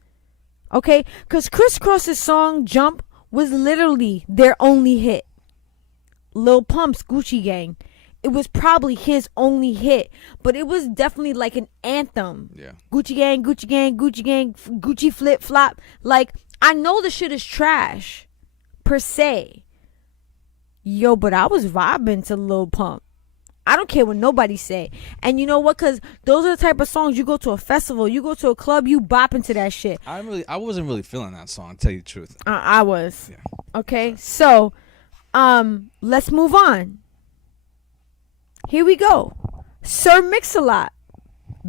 okay, because Criss Cross's song Jump was literally their only hit. Lil Pump's Gucci Gang, it was probably his only hit, but it was definitely like an anthem. Yeah. Gucci Gang, Gucci Gang, Gucci Gang, Gucci Flip Flop. Like, I know the shit is trash, per se. Yo, but I was vibing to Lil Pump. I don't care what nobody say. And you know what? Because those are the type of songs you go to a festival, you go to a club, you bop into that shit. I wasn't really feeling that song, to tell you the truth. I was. Yeah. Okay, so let's move on. Here we go. Sir Mix-a-Lot,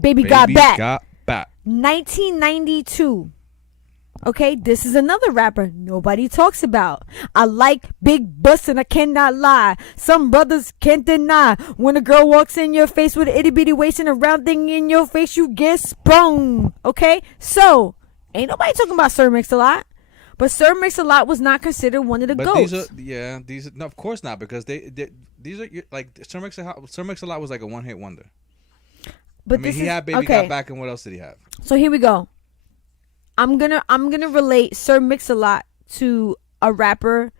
Baby Got Back. 1992. Okay, this is another rapper nobody talks about. I like big butts and I cannot lie. Some brothers can't deny. When a girl walks in your face with an itty bitty waist and a round thing in your face, you get sprung. Okay, so ain't nobody talking about Sir Mix-a-Lot. But Sir Mix-a-Lot was not considered one of the GOATs. These are no, of course not, because these are like Sir Mix-a-Lot was like a one-hit wonder. But I mean, he had Baby Got Back, and what else did he have? So here we go. I'm gonna relate Sir Mix-a-Lot to a rapper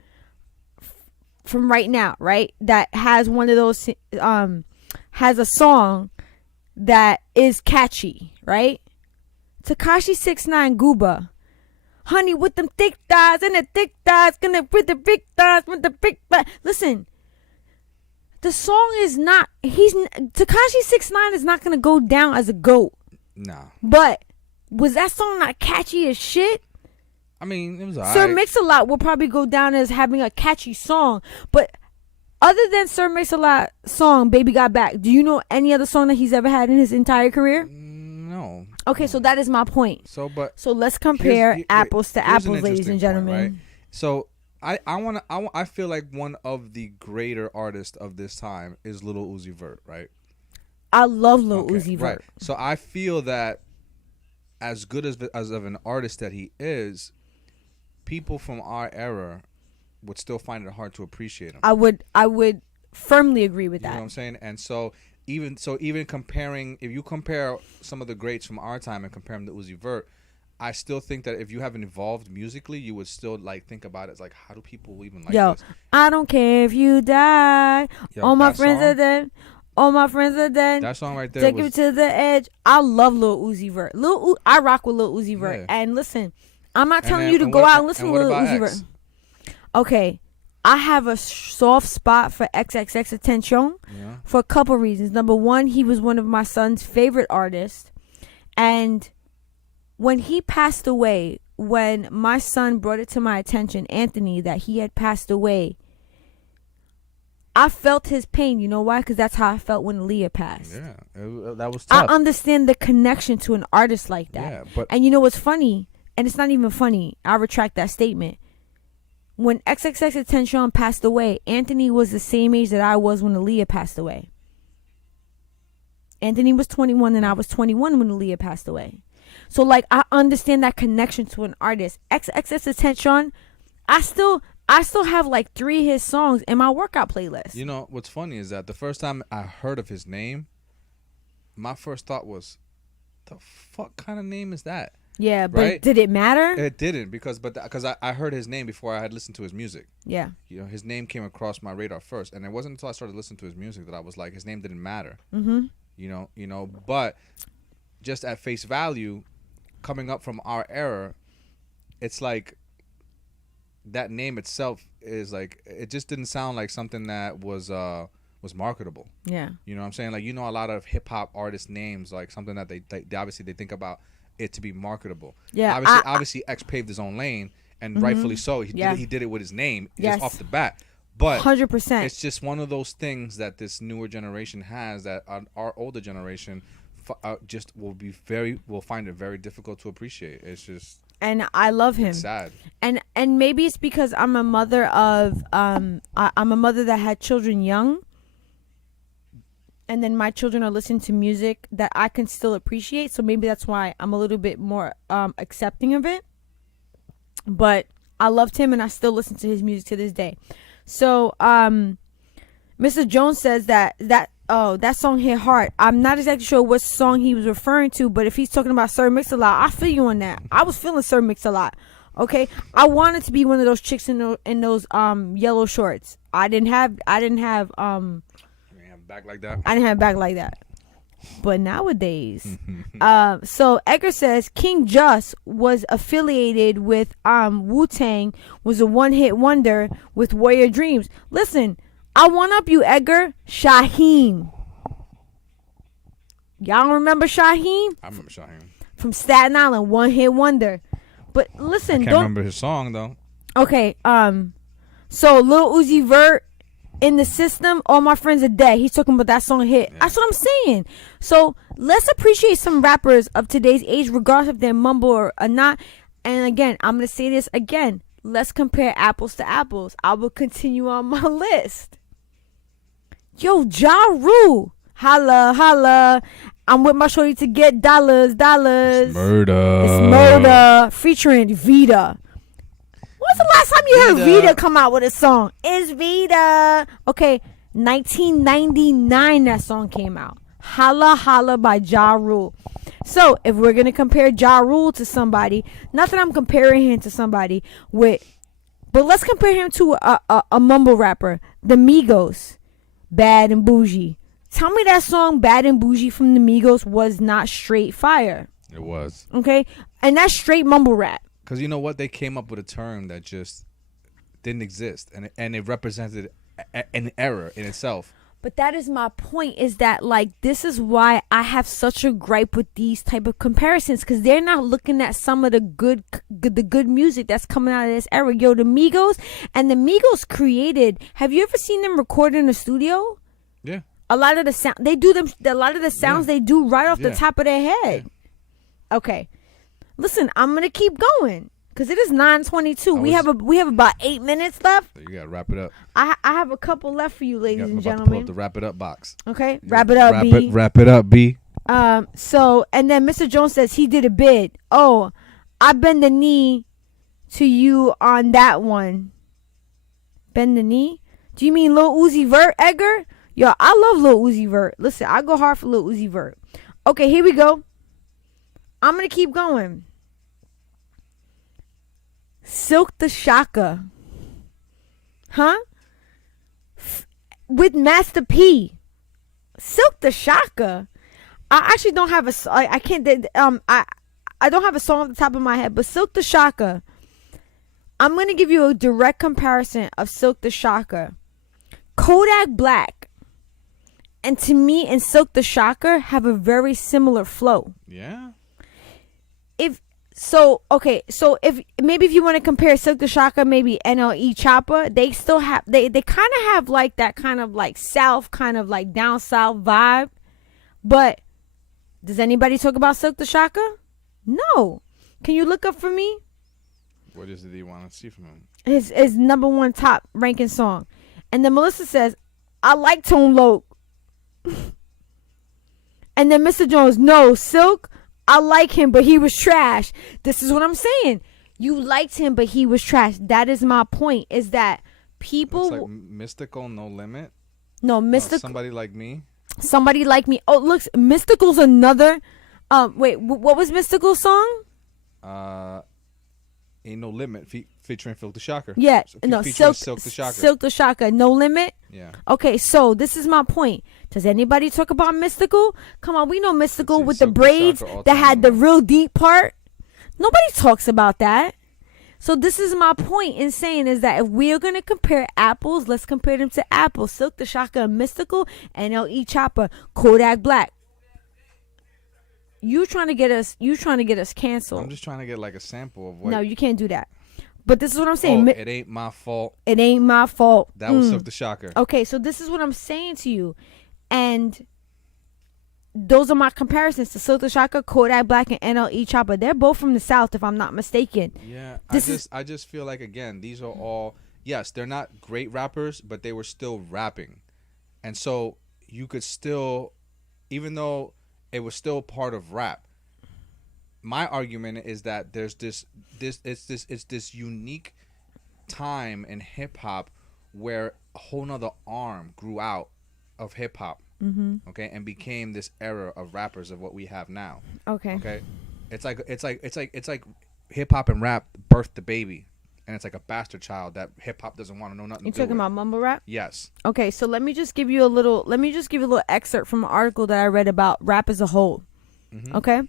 from right now, right? That has one of those has a song that is catchy, right? Tekashi 6ix9ine Gooba. Honey with them thick thighs and the thick thighs gonna with the big thighs with the big thighs. Listen, the song is not. Tekashi 6ix9ine is not gonna go down as a GOAT. No. But was that song not catchy as shit? I mean, it was alright. Sir Mix-a-Lot will probably go down as having a catchy song, but other than Sir Mix-a-Lot song "Baby Got Back," do you know any other song that he's ever had in his entire career? No. Okay, so that is my point. So let's compare apples to apples, ladies and gentlemen. Point, right? So I feel like one of the greater artists of this time is Lil Uzi Vert, right? I love Lil Uzi Vert. Right. So I feel that as good as of an artist that he is, people from our era would still find it hard to appreciate him. I would firmly agree with that. You know what I'm saying? And so even comparing, if you compare some of the greats from our time and compare them to Uzi Vert, I still think that if you haven't evolved musically, you would still like think about it as like, how do people even like this? I don't care if you die. All my friends are dead. All my friends are dead. That song right there. Take you to the edge. I love Lil Uzi Vert. I rock with Lil Uzi Vert. Yeah. And listen, I'm not telling you to go out and listen to Lil Uzi Vert. Okay, I have a soft spot for XXXTentacion for a couple reasons. Number one, he was one of my son's favorite artists, and when he passed away, when my son brought it to my attention, Anthony, that he had passed away, I felt his pain. You know why? Because that's how I felt when Aaliyah passed. Yeah, that was tough. I understand the connection to an artist like that. Yeah, and you know what's funny? And it's not even funny. I retract that statement. When XXXTentacion passed away, Anthony was the same age that I was when Aaliyah passed away. Anthony was 21 and I was 21 when Aaliyah passed away. So, like, I understand that connection to an artist. XXXTentacion, I still have like 3 of his songs in my workout playlist. You know, what's funny is that the first time I heard of his name, my first thought was, the fuck kind of name is that? Yeah, but right? did it matter? It didn't because I heard his name before I had listened to his music. Yeah. You know, his name came across my radar first, and it wasn't until I started listening to his music that I was like, his name didn't matter. Mm-hmm. You know, but just at face value, coming up from our era, it's like that name itself is like, it just didn't sound like something that was marketable. Yeah. You know what I'm saying? Like, you know, a lot of hip hop artist names, like something that they obviously they think about it to be marketable. Yeah. Obviously X paved his own lane, and rightfully so. He did it with his name just off the bat. But 100%. it's just one of those things that this newer generation has that our older generation just will find it very difficult to appreciate. It's just, and I love him. it's sad. And maybe it's because I'm a mother of I'm a mother that had children young. And then my children are listening to music that I can still appreciate. So maybe that's why I'm a little bit more accepting of it. But I loved him and I still listen to his music to this day. So Mr. Jones says that song hit hard. I'm not exactly sure what song he was referring to, but if he's talking about Sir Mix-a-Lot, I feel you on that. I was feeling Sir Mix-a-Lot. Okay, I wanted to be one of those chicks in those yellow shorts. I didn't have Back like that. I didn't have back like that. But nowadays, so Edgar says King Just was affiliated with Wu-Tang, was a one-hit wonder with Warrior Dreams. Listen, I one up you, Edgar. Shaheem. Y'all remember Shaheem? I remember Shaheem. From Staten Island, one-hit wonder. But listen, I can't remember his song though. Okay, so Lil Uzi Vert, In the System, All My Friends Are Dead. He's talking about that song hit. Yeah. That's what I'm saying. So let's appreciate some rappers of today's age, regardless if they're mumble or not. And again, I'm going to say this again. Let's compare apples to apples. I will continue on my list. Yo, Ja Rule. Holla, holla. I'm with my shorty to get dollars. It's murder. Featuring Vita. When's the last time you heard Vita come out with a song? It's Vita. Okay, 1999 that song came out. Holla Holla by Ja Rule. So, if we're going to compare Ja Rule to somebody, not that I'm comparing him to somebody but let's compare him to a mumble rapper, the Migos, Bad and Bougie. Tell me that song Bad and Bougie from the Migos was not straight fire. It was. Okay? And that's straight mumble rap. Because you know what? They came up with a term that just didn't exist. And it represented an error in itself. But that is my point, is that, like, this is why I have such a gripe with these type of comparisons. Because they're not looking at some of the good music that's coming out of this era. Yo, the Migos created. Have you ever seen them record in the studio? Yeah. A lot of the sound they do them. A lot of the sounds they do right off the top of their head. Yeah. Okay. Listen, I'm gonna keep going because it is 9:22. We have about 8 minutes left. You gotta wrap it up. I have a couple left for you, ladies and gentlemen. Pull up the wrap it up box. Okay, wrap it up, B. Wrap it up, B. So and then Mr. Jones says he did a bid. Oh, I bend the knee to you on that one. Bend the knee? Do you mean Lil Uzi Vert, Edgar? Yo, I love Lil Uzi Vert. Listen, I go hard for Lil Uzi Vert. Okay, here we go. I'm going to keep going. Silk the Shaka. Huh? With Master P. Silk the Shaka. I actually don't have I don't have a song off the top of my head, but Silk the Shaka. I'm going to give you a direct comparison of Silk the Shaka. Kodak Black and to me and Silk the Shocker have a very similar flow. Yeah. If if you want to compare Silk the Shocker, maybe NLE Chopper, they still have they kind of have like that kind of like south, kind of like down south vibe. But does anybody talk about Silk the Shocker? No. Can you look up for me? What is it you want to see from him? His number one top ranking song. And then Melissa says, I like Tone Loc. And then Mr. Jones, no, Silk, I like him, but he was trash. This is what I'm saying. You liked him, but he was trash. That is my point, is that people... Looks like Mystical, No Limit. No, Mystical... Somebody Like Me. Somebody Like Me. Oh, look, Mystical's another... wait, what was Mystical's song? Ain't No Limit featuring Silk the Shocker. Yeah, no, Featuring Silk the Shocker. Silk the Shocker, No Limit. Yeah. Okay, so this is my point. Does anybody talk about Mystical? Come on, we know Mystical Let's see, with the Silk the braids Shocker, all that time had the low. real deep part. Nobody talks about that. So this is my point in saying is that if we're going to compare apples, let's compare them to apples. Silk the Shocker, Mystical, NLE Chopper, Kodak Black. You trying to get us canceled. I'm just trying to get like a sample of what. No, you can't do that. But this is what I'm saying. It ain't my fault. It ain't my fault. That was Silk the Shocker. Okay, so this is what I'm saying to you. And those are my comparisons to Silk the Shocker, Kodak Black, and NLE Chopper. They're both from the South, if I'm not mistaken. Yeah, This I just feel like, again, these are all, yes, they're not great rappers, but they were still rapping. And so you could still, even though it was still part of rap, my argument is that there's this unique time in hip hop where a whole nother arm grew out of hip hop. Mm-hmm. Okay, and became this era of rappers of what we have now. Okay, it's like hip hop and rap birthed the baby, and it's like a bastard child that hip hop doesn't want to know nothing. You talking about mumble rap? Yes. Okay, so let me just give you a little excerpt from an article that I read about rap as a whole. Mm-hmm. Okay,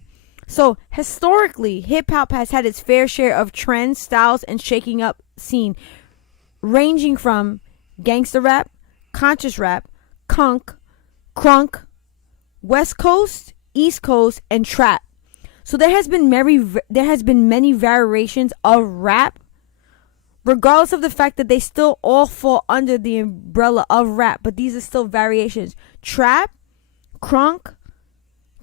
so historically, hip hop has had its fair share of trends, styles, and shaking up scene, ranging from gangster rap, conscious rap, crunk, West Coast, East Coast, and trap. So there has been many variations of rap, regardless of the fact that they still all fall under the umbrella of rap. But these are still variations. Trap, crunk,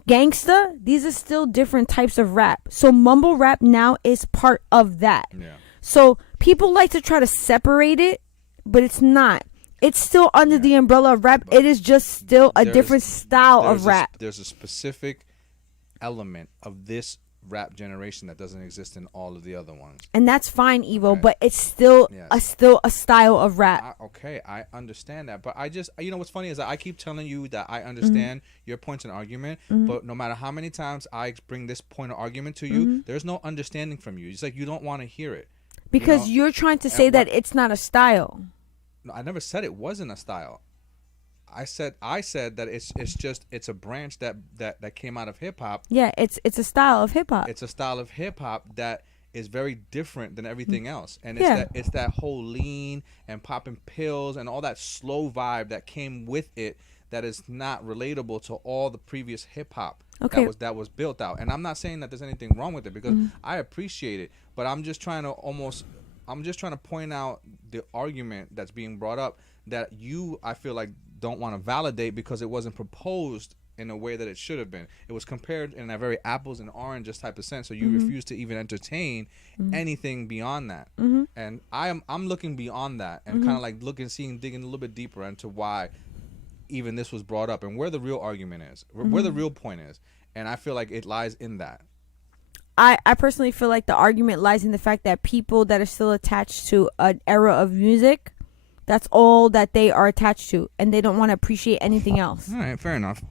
gangsta. These are still different types of rap. So mumble rap now is part of that. Yeah. So people like to try to separate it, but it's not. It's still under the umbrella of rap. It is just still a different style of rap. There's a specific element of this rap generation that doesn't exist in all of the other ones. And that's fine, Evo, Okay. but it's still Yes. a style of rap. I understand that, but what's funny is that I keep telling you that I understand your points and argument, but no matter how many times I bring this point of argument to you, there's no understanding from you. It's like you don't want to hear it. Because you're trying to say that it's not a style. No, I never said it wasn't a style. I said that it's a branch that came out of hip hop. Yeah, it's a style of hip hop. It's a style of hip hop that is very different than everything else, and it's that whole lean and popping pills and all that slow vibe that came with it that is not relatable to all the previous hip hop that was built out. And I'm not saying that there's anything wrong with it because I appreciate it, but I'm just trying to point out the argument that's being brought up that I feel like don't want to validate because it wasn't proposed in a way that it should have been. It was compared in a very apples and oranges type of sense, so you refuse to even entertain anything beyond that. And I'm looking beyond that and kind of like digging a little bit deeper into why even this was brought up and where the real argument is, where the real point is. And I feel like it lies in that. I personally feel like the argument lies in the fact that people that are still attached to an era of music, that's all that they are attached to, and they don't want to appreciate anything else. All right, fair enough.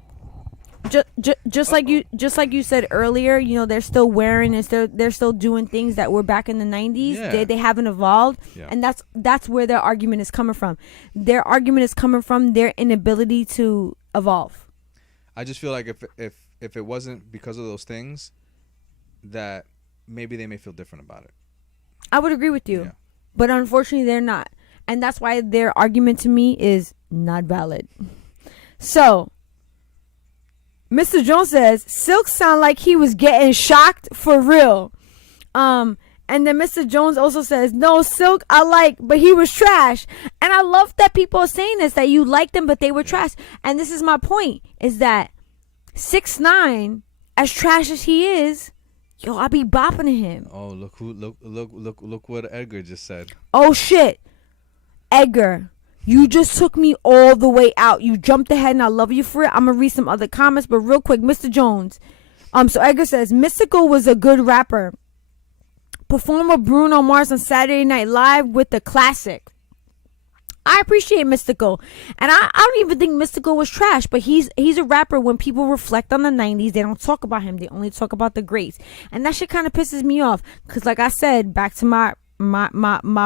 Just like you said earlier, they're still wearing and they're still doing things that were back in the 90s. Yeah. They haven't evolved, and that's where their argument is coming from. Their argument is coming from their inability to evolve. I just feel like if it wasn't because of those things, that maybe they may feel different about it. I would agree with you, but unfortunately they're not, and that's why their argument to me is not valid. So Mr. Jones says Silk sound like he was getting shocked for real. And then Mr. Jones also says, no, Silk I like, but he was trash. And I love that people are saying this, that you liked them, but they were trash. And this is my point, is that 6ix9ine, as trash as he is, I be bopping to him. Oh, look what Edgar just said. Oh shit. Edgar, you just took me all the way out. You jumped ahead and I love you for it. I'm gonna read some other comments, but real quick, Mr. Jones. So Edgar says, Mystical was a good rapper. Performed with Bruno Mars on Saturday Night Live with the classic. I appreciate Mystical, and I don't even think Mystical was trash, but he's a rapper. When people reflect on the 90s, they don't talk about him. They only talk about the greats, and that shit kind of pisses me off. Cause like I said, back to my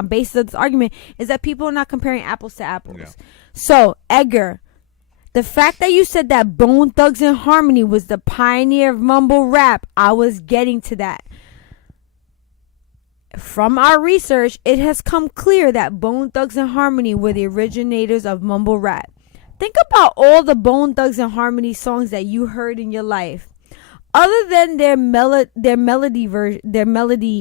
basis of this argument is that people are not comparing apples to apples. Yeah. So Edgar, the fact that you said that Bone Thugs and Harmony was the pioneer of mumble rap, I was getting to that. From our research, it has come clear that Bone Thugs and Harmony were the originators of mumble rap. Think about all the Bone Thugs and Harmony songs that you heard in your life. Other than their melody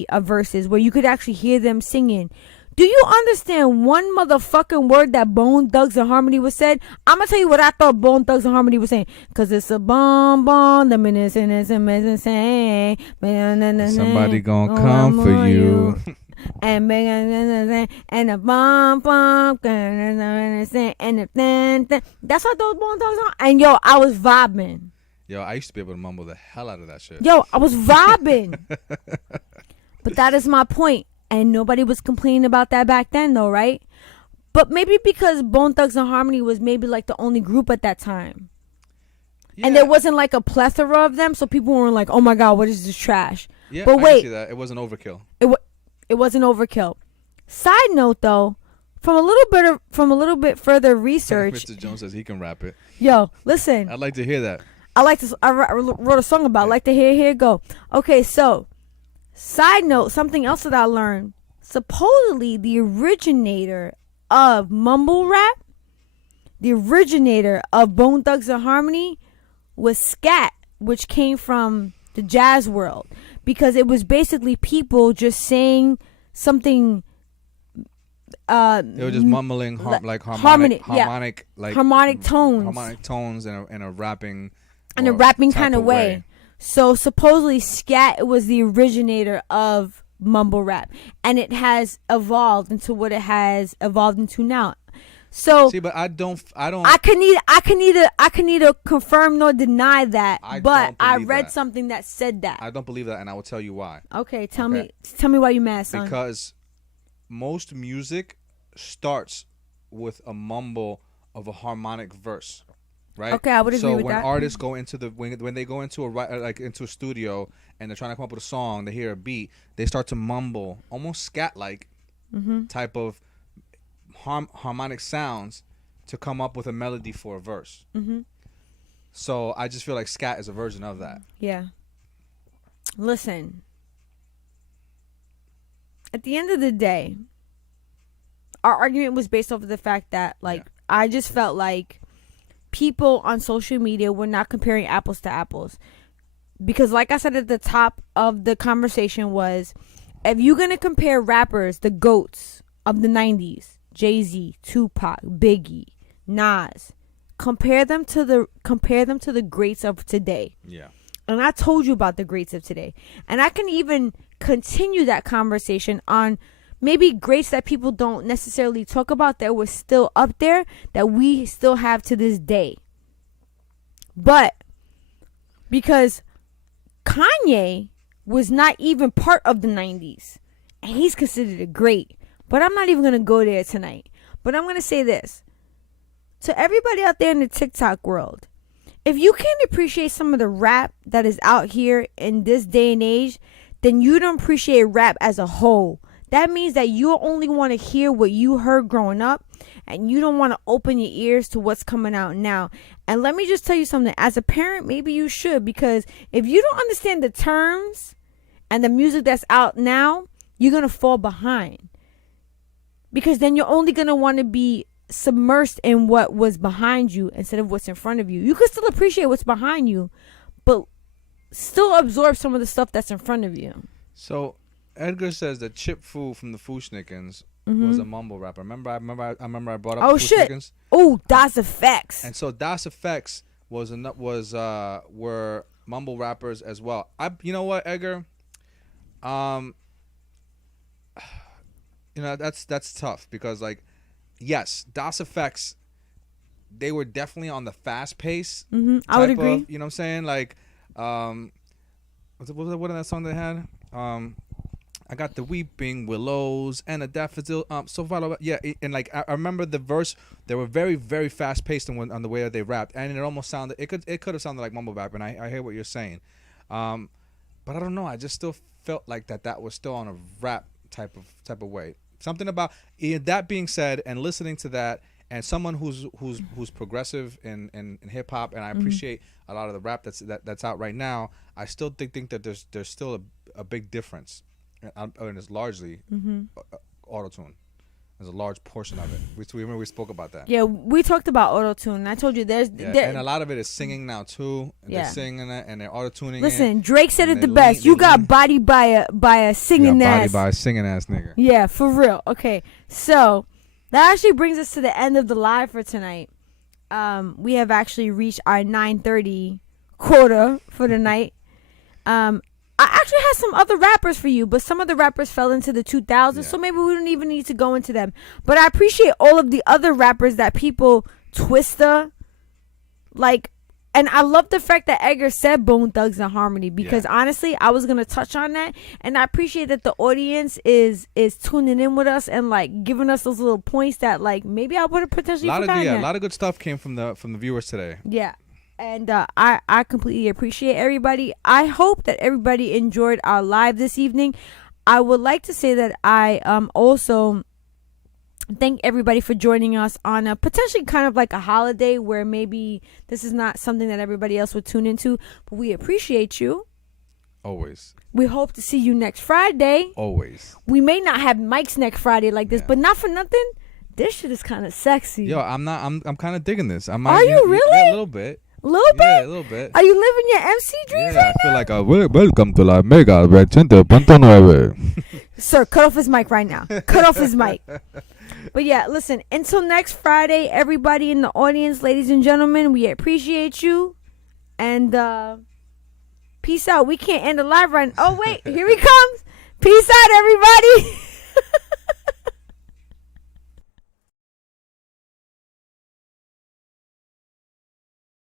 of verses where you could actually hear them singing, do you understand one motherfucking word that Bone Thugs and Harmony was said? I'm gonna tell you what I thought Bone Thugs and Harmony was saying. Cause it's a bomb, the minutes and it's amazing. Somebody gonna come for you. And a bomb, and that's what those Bone Thugs are. And yo, I was vibing. Yo, I used to be able to mumble the hell out of that shit. Yo, I was vibing. But that is my point. And nobody was complaining about that back then, though, right? But maybe because Bone Thugs and Harmony was maybe like the only group at that time. Yeah. And there wasn't like a plethora of them, so people weren't like, oh my God, what is this trash? Yeah, but I wait, can see that. It wasn't overkill. It wasn't overkill. Side note, though, from a little bit further research. Mr. Jones says he can rap it. Yo, listen. I'd like to hear that. I wrote a song about it. I like to hear it go. Okay, so side note, something else that I learned. Supposedly, the originator of mumble rap, the originator of Bone Thugs and Harmony was scat, which came from the jazz world. Because it was basically people just saying something. They were just mumbling harmonic tones in a rapping. In a rapping kind of way. So supposedly scat was the originator of mumble rap, and it has evolved into what it has evolved into now. So see, but I can neither confirm nor deny that. But I read something that said that. I don't believe that, and I will tell you why. Okay, tell me why you mad, son. Because most music starts with a mumble of a harmonic verse. Right? Okay, I would agree with that. So when artists go into when they go into into a studio and they're trying to come up with a song, they hear a beat, they start to mumble, almost scat-like type of harmonic sounds to come up with a melody for a verse. So I just feel like scat is a version of that. Yeah. Listen. At the end of the day, our argument was based off of the fact that, I just felt like people on social media were not comparing apples to apples. Because like I said at the top of the conversation was, if you're going to compare rappers, the GOATs of the 90s, Jay-Z, Tupac, Biggie, Nas, compare them to the greats of today. Yeah. And I told you about the greats of today. And I can even continue that conversation on maybe greats that people don't necessarily talk about that were still up there, that we still have to this day. But because Kanye was not even part of the 90s, and he's considered a great. But I'm not even going to go there tonight. But I'm going to say this. To everybody out there in the TikTok world, if you can't appreciate some of the rap that is out here in this day and age, then you don't appreciate rap as a whole. That means that you only want to hear what you heard growing up, and you don't want to open your ears to what's coming out now. And let me just tell you something. As a parent, maybe you should, because if you don't understand the terms and the music that's out now, you're going to fall behind. Because then you're only going to want to be submersed in what was behind you instead of what's in front of you. You can still appreciate what's behind you, but still absorb some of the stuff that's in front of you. So Edgar says that Chip Fu from the Fooshnickens was a mumble rapper. Remember I brought up Fooshnickens? Oh, Das Effects. And so Das Effects were mumble rappers as well. You know what, Edgar? That's tough because yes, Das Effects, they were definitely on the fast pace. I would agree. You know what I'm saying? What was that song they had? I got the weeping willows and a daffodil. So follow. Yeah, and like I remember the verse. They were very, very fast paced on the way that they rapped, and it almost sounded. It could have sounded like mumble rap, and I hear what you're saying, but I don't know. I just still felt like that was still on a rap type of way. Something about that being said, and listening to that, and someone who's progressive in hip hop, and I appreciate a lot of the rap that's out right now. I still think that there's still a big difference. And it's largely auto-tune. There's a large portion of it. We remember we spoke about that. Yeah, we talked about auto-tune. I told you and a lot of it is singing now too. Yeah. They're singing it and they're auto-tuning. Listen, Drake said it the best. You got bodied by a singing ass. Bodied by a singing ass nigga. Yeah, for real. Okay, so that actually brings us to the end of the live for tonight. We have actually reached our 9:30 quota for the night. I actually had some other rappers for you, but some of the rappers fell into the 2000s, so maybe we don't even need to go into them. But I appreciate all of the other rappers that people Twista, like, and I love the fact that Edgar said Bone Thugs and Harmony, because honestly, I was gonna touch on that, and I appreciate that the audience is tuning in with us and like giving us those little points that like maybe I would have potentially forgotten. A lot of good stuff came from the viewers today. Yeah. And I completely appreciate everybody. I hope that everybody enjoyed our live this evening. I would like to say that I also thank everybody for joining us on a potentially kind of like a holiday where maybe this is not something that everybody else would tune into. But we appreciate you. Always. We hope to see you next Friday. Always. We may not have mics next Friday like this, but not for nothing. This shit is kind of sexy. Yo, I'm kind of digging this. Are you really? Yeah, a little bit. Little bit? Yeah, a little bit. Are you living your MC dreams right I feel now? like welcome to la Mega 100.9. Sir, cut off his mic right now. Cut off his mic. But yeah, listen, until next Friday, everybody in the audience, ladies and gentlemen, we appreciate you. And peace out. We can't end the live right now. Oh, wait, here he comes. Peace out, everybody.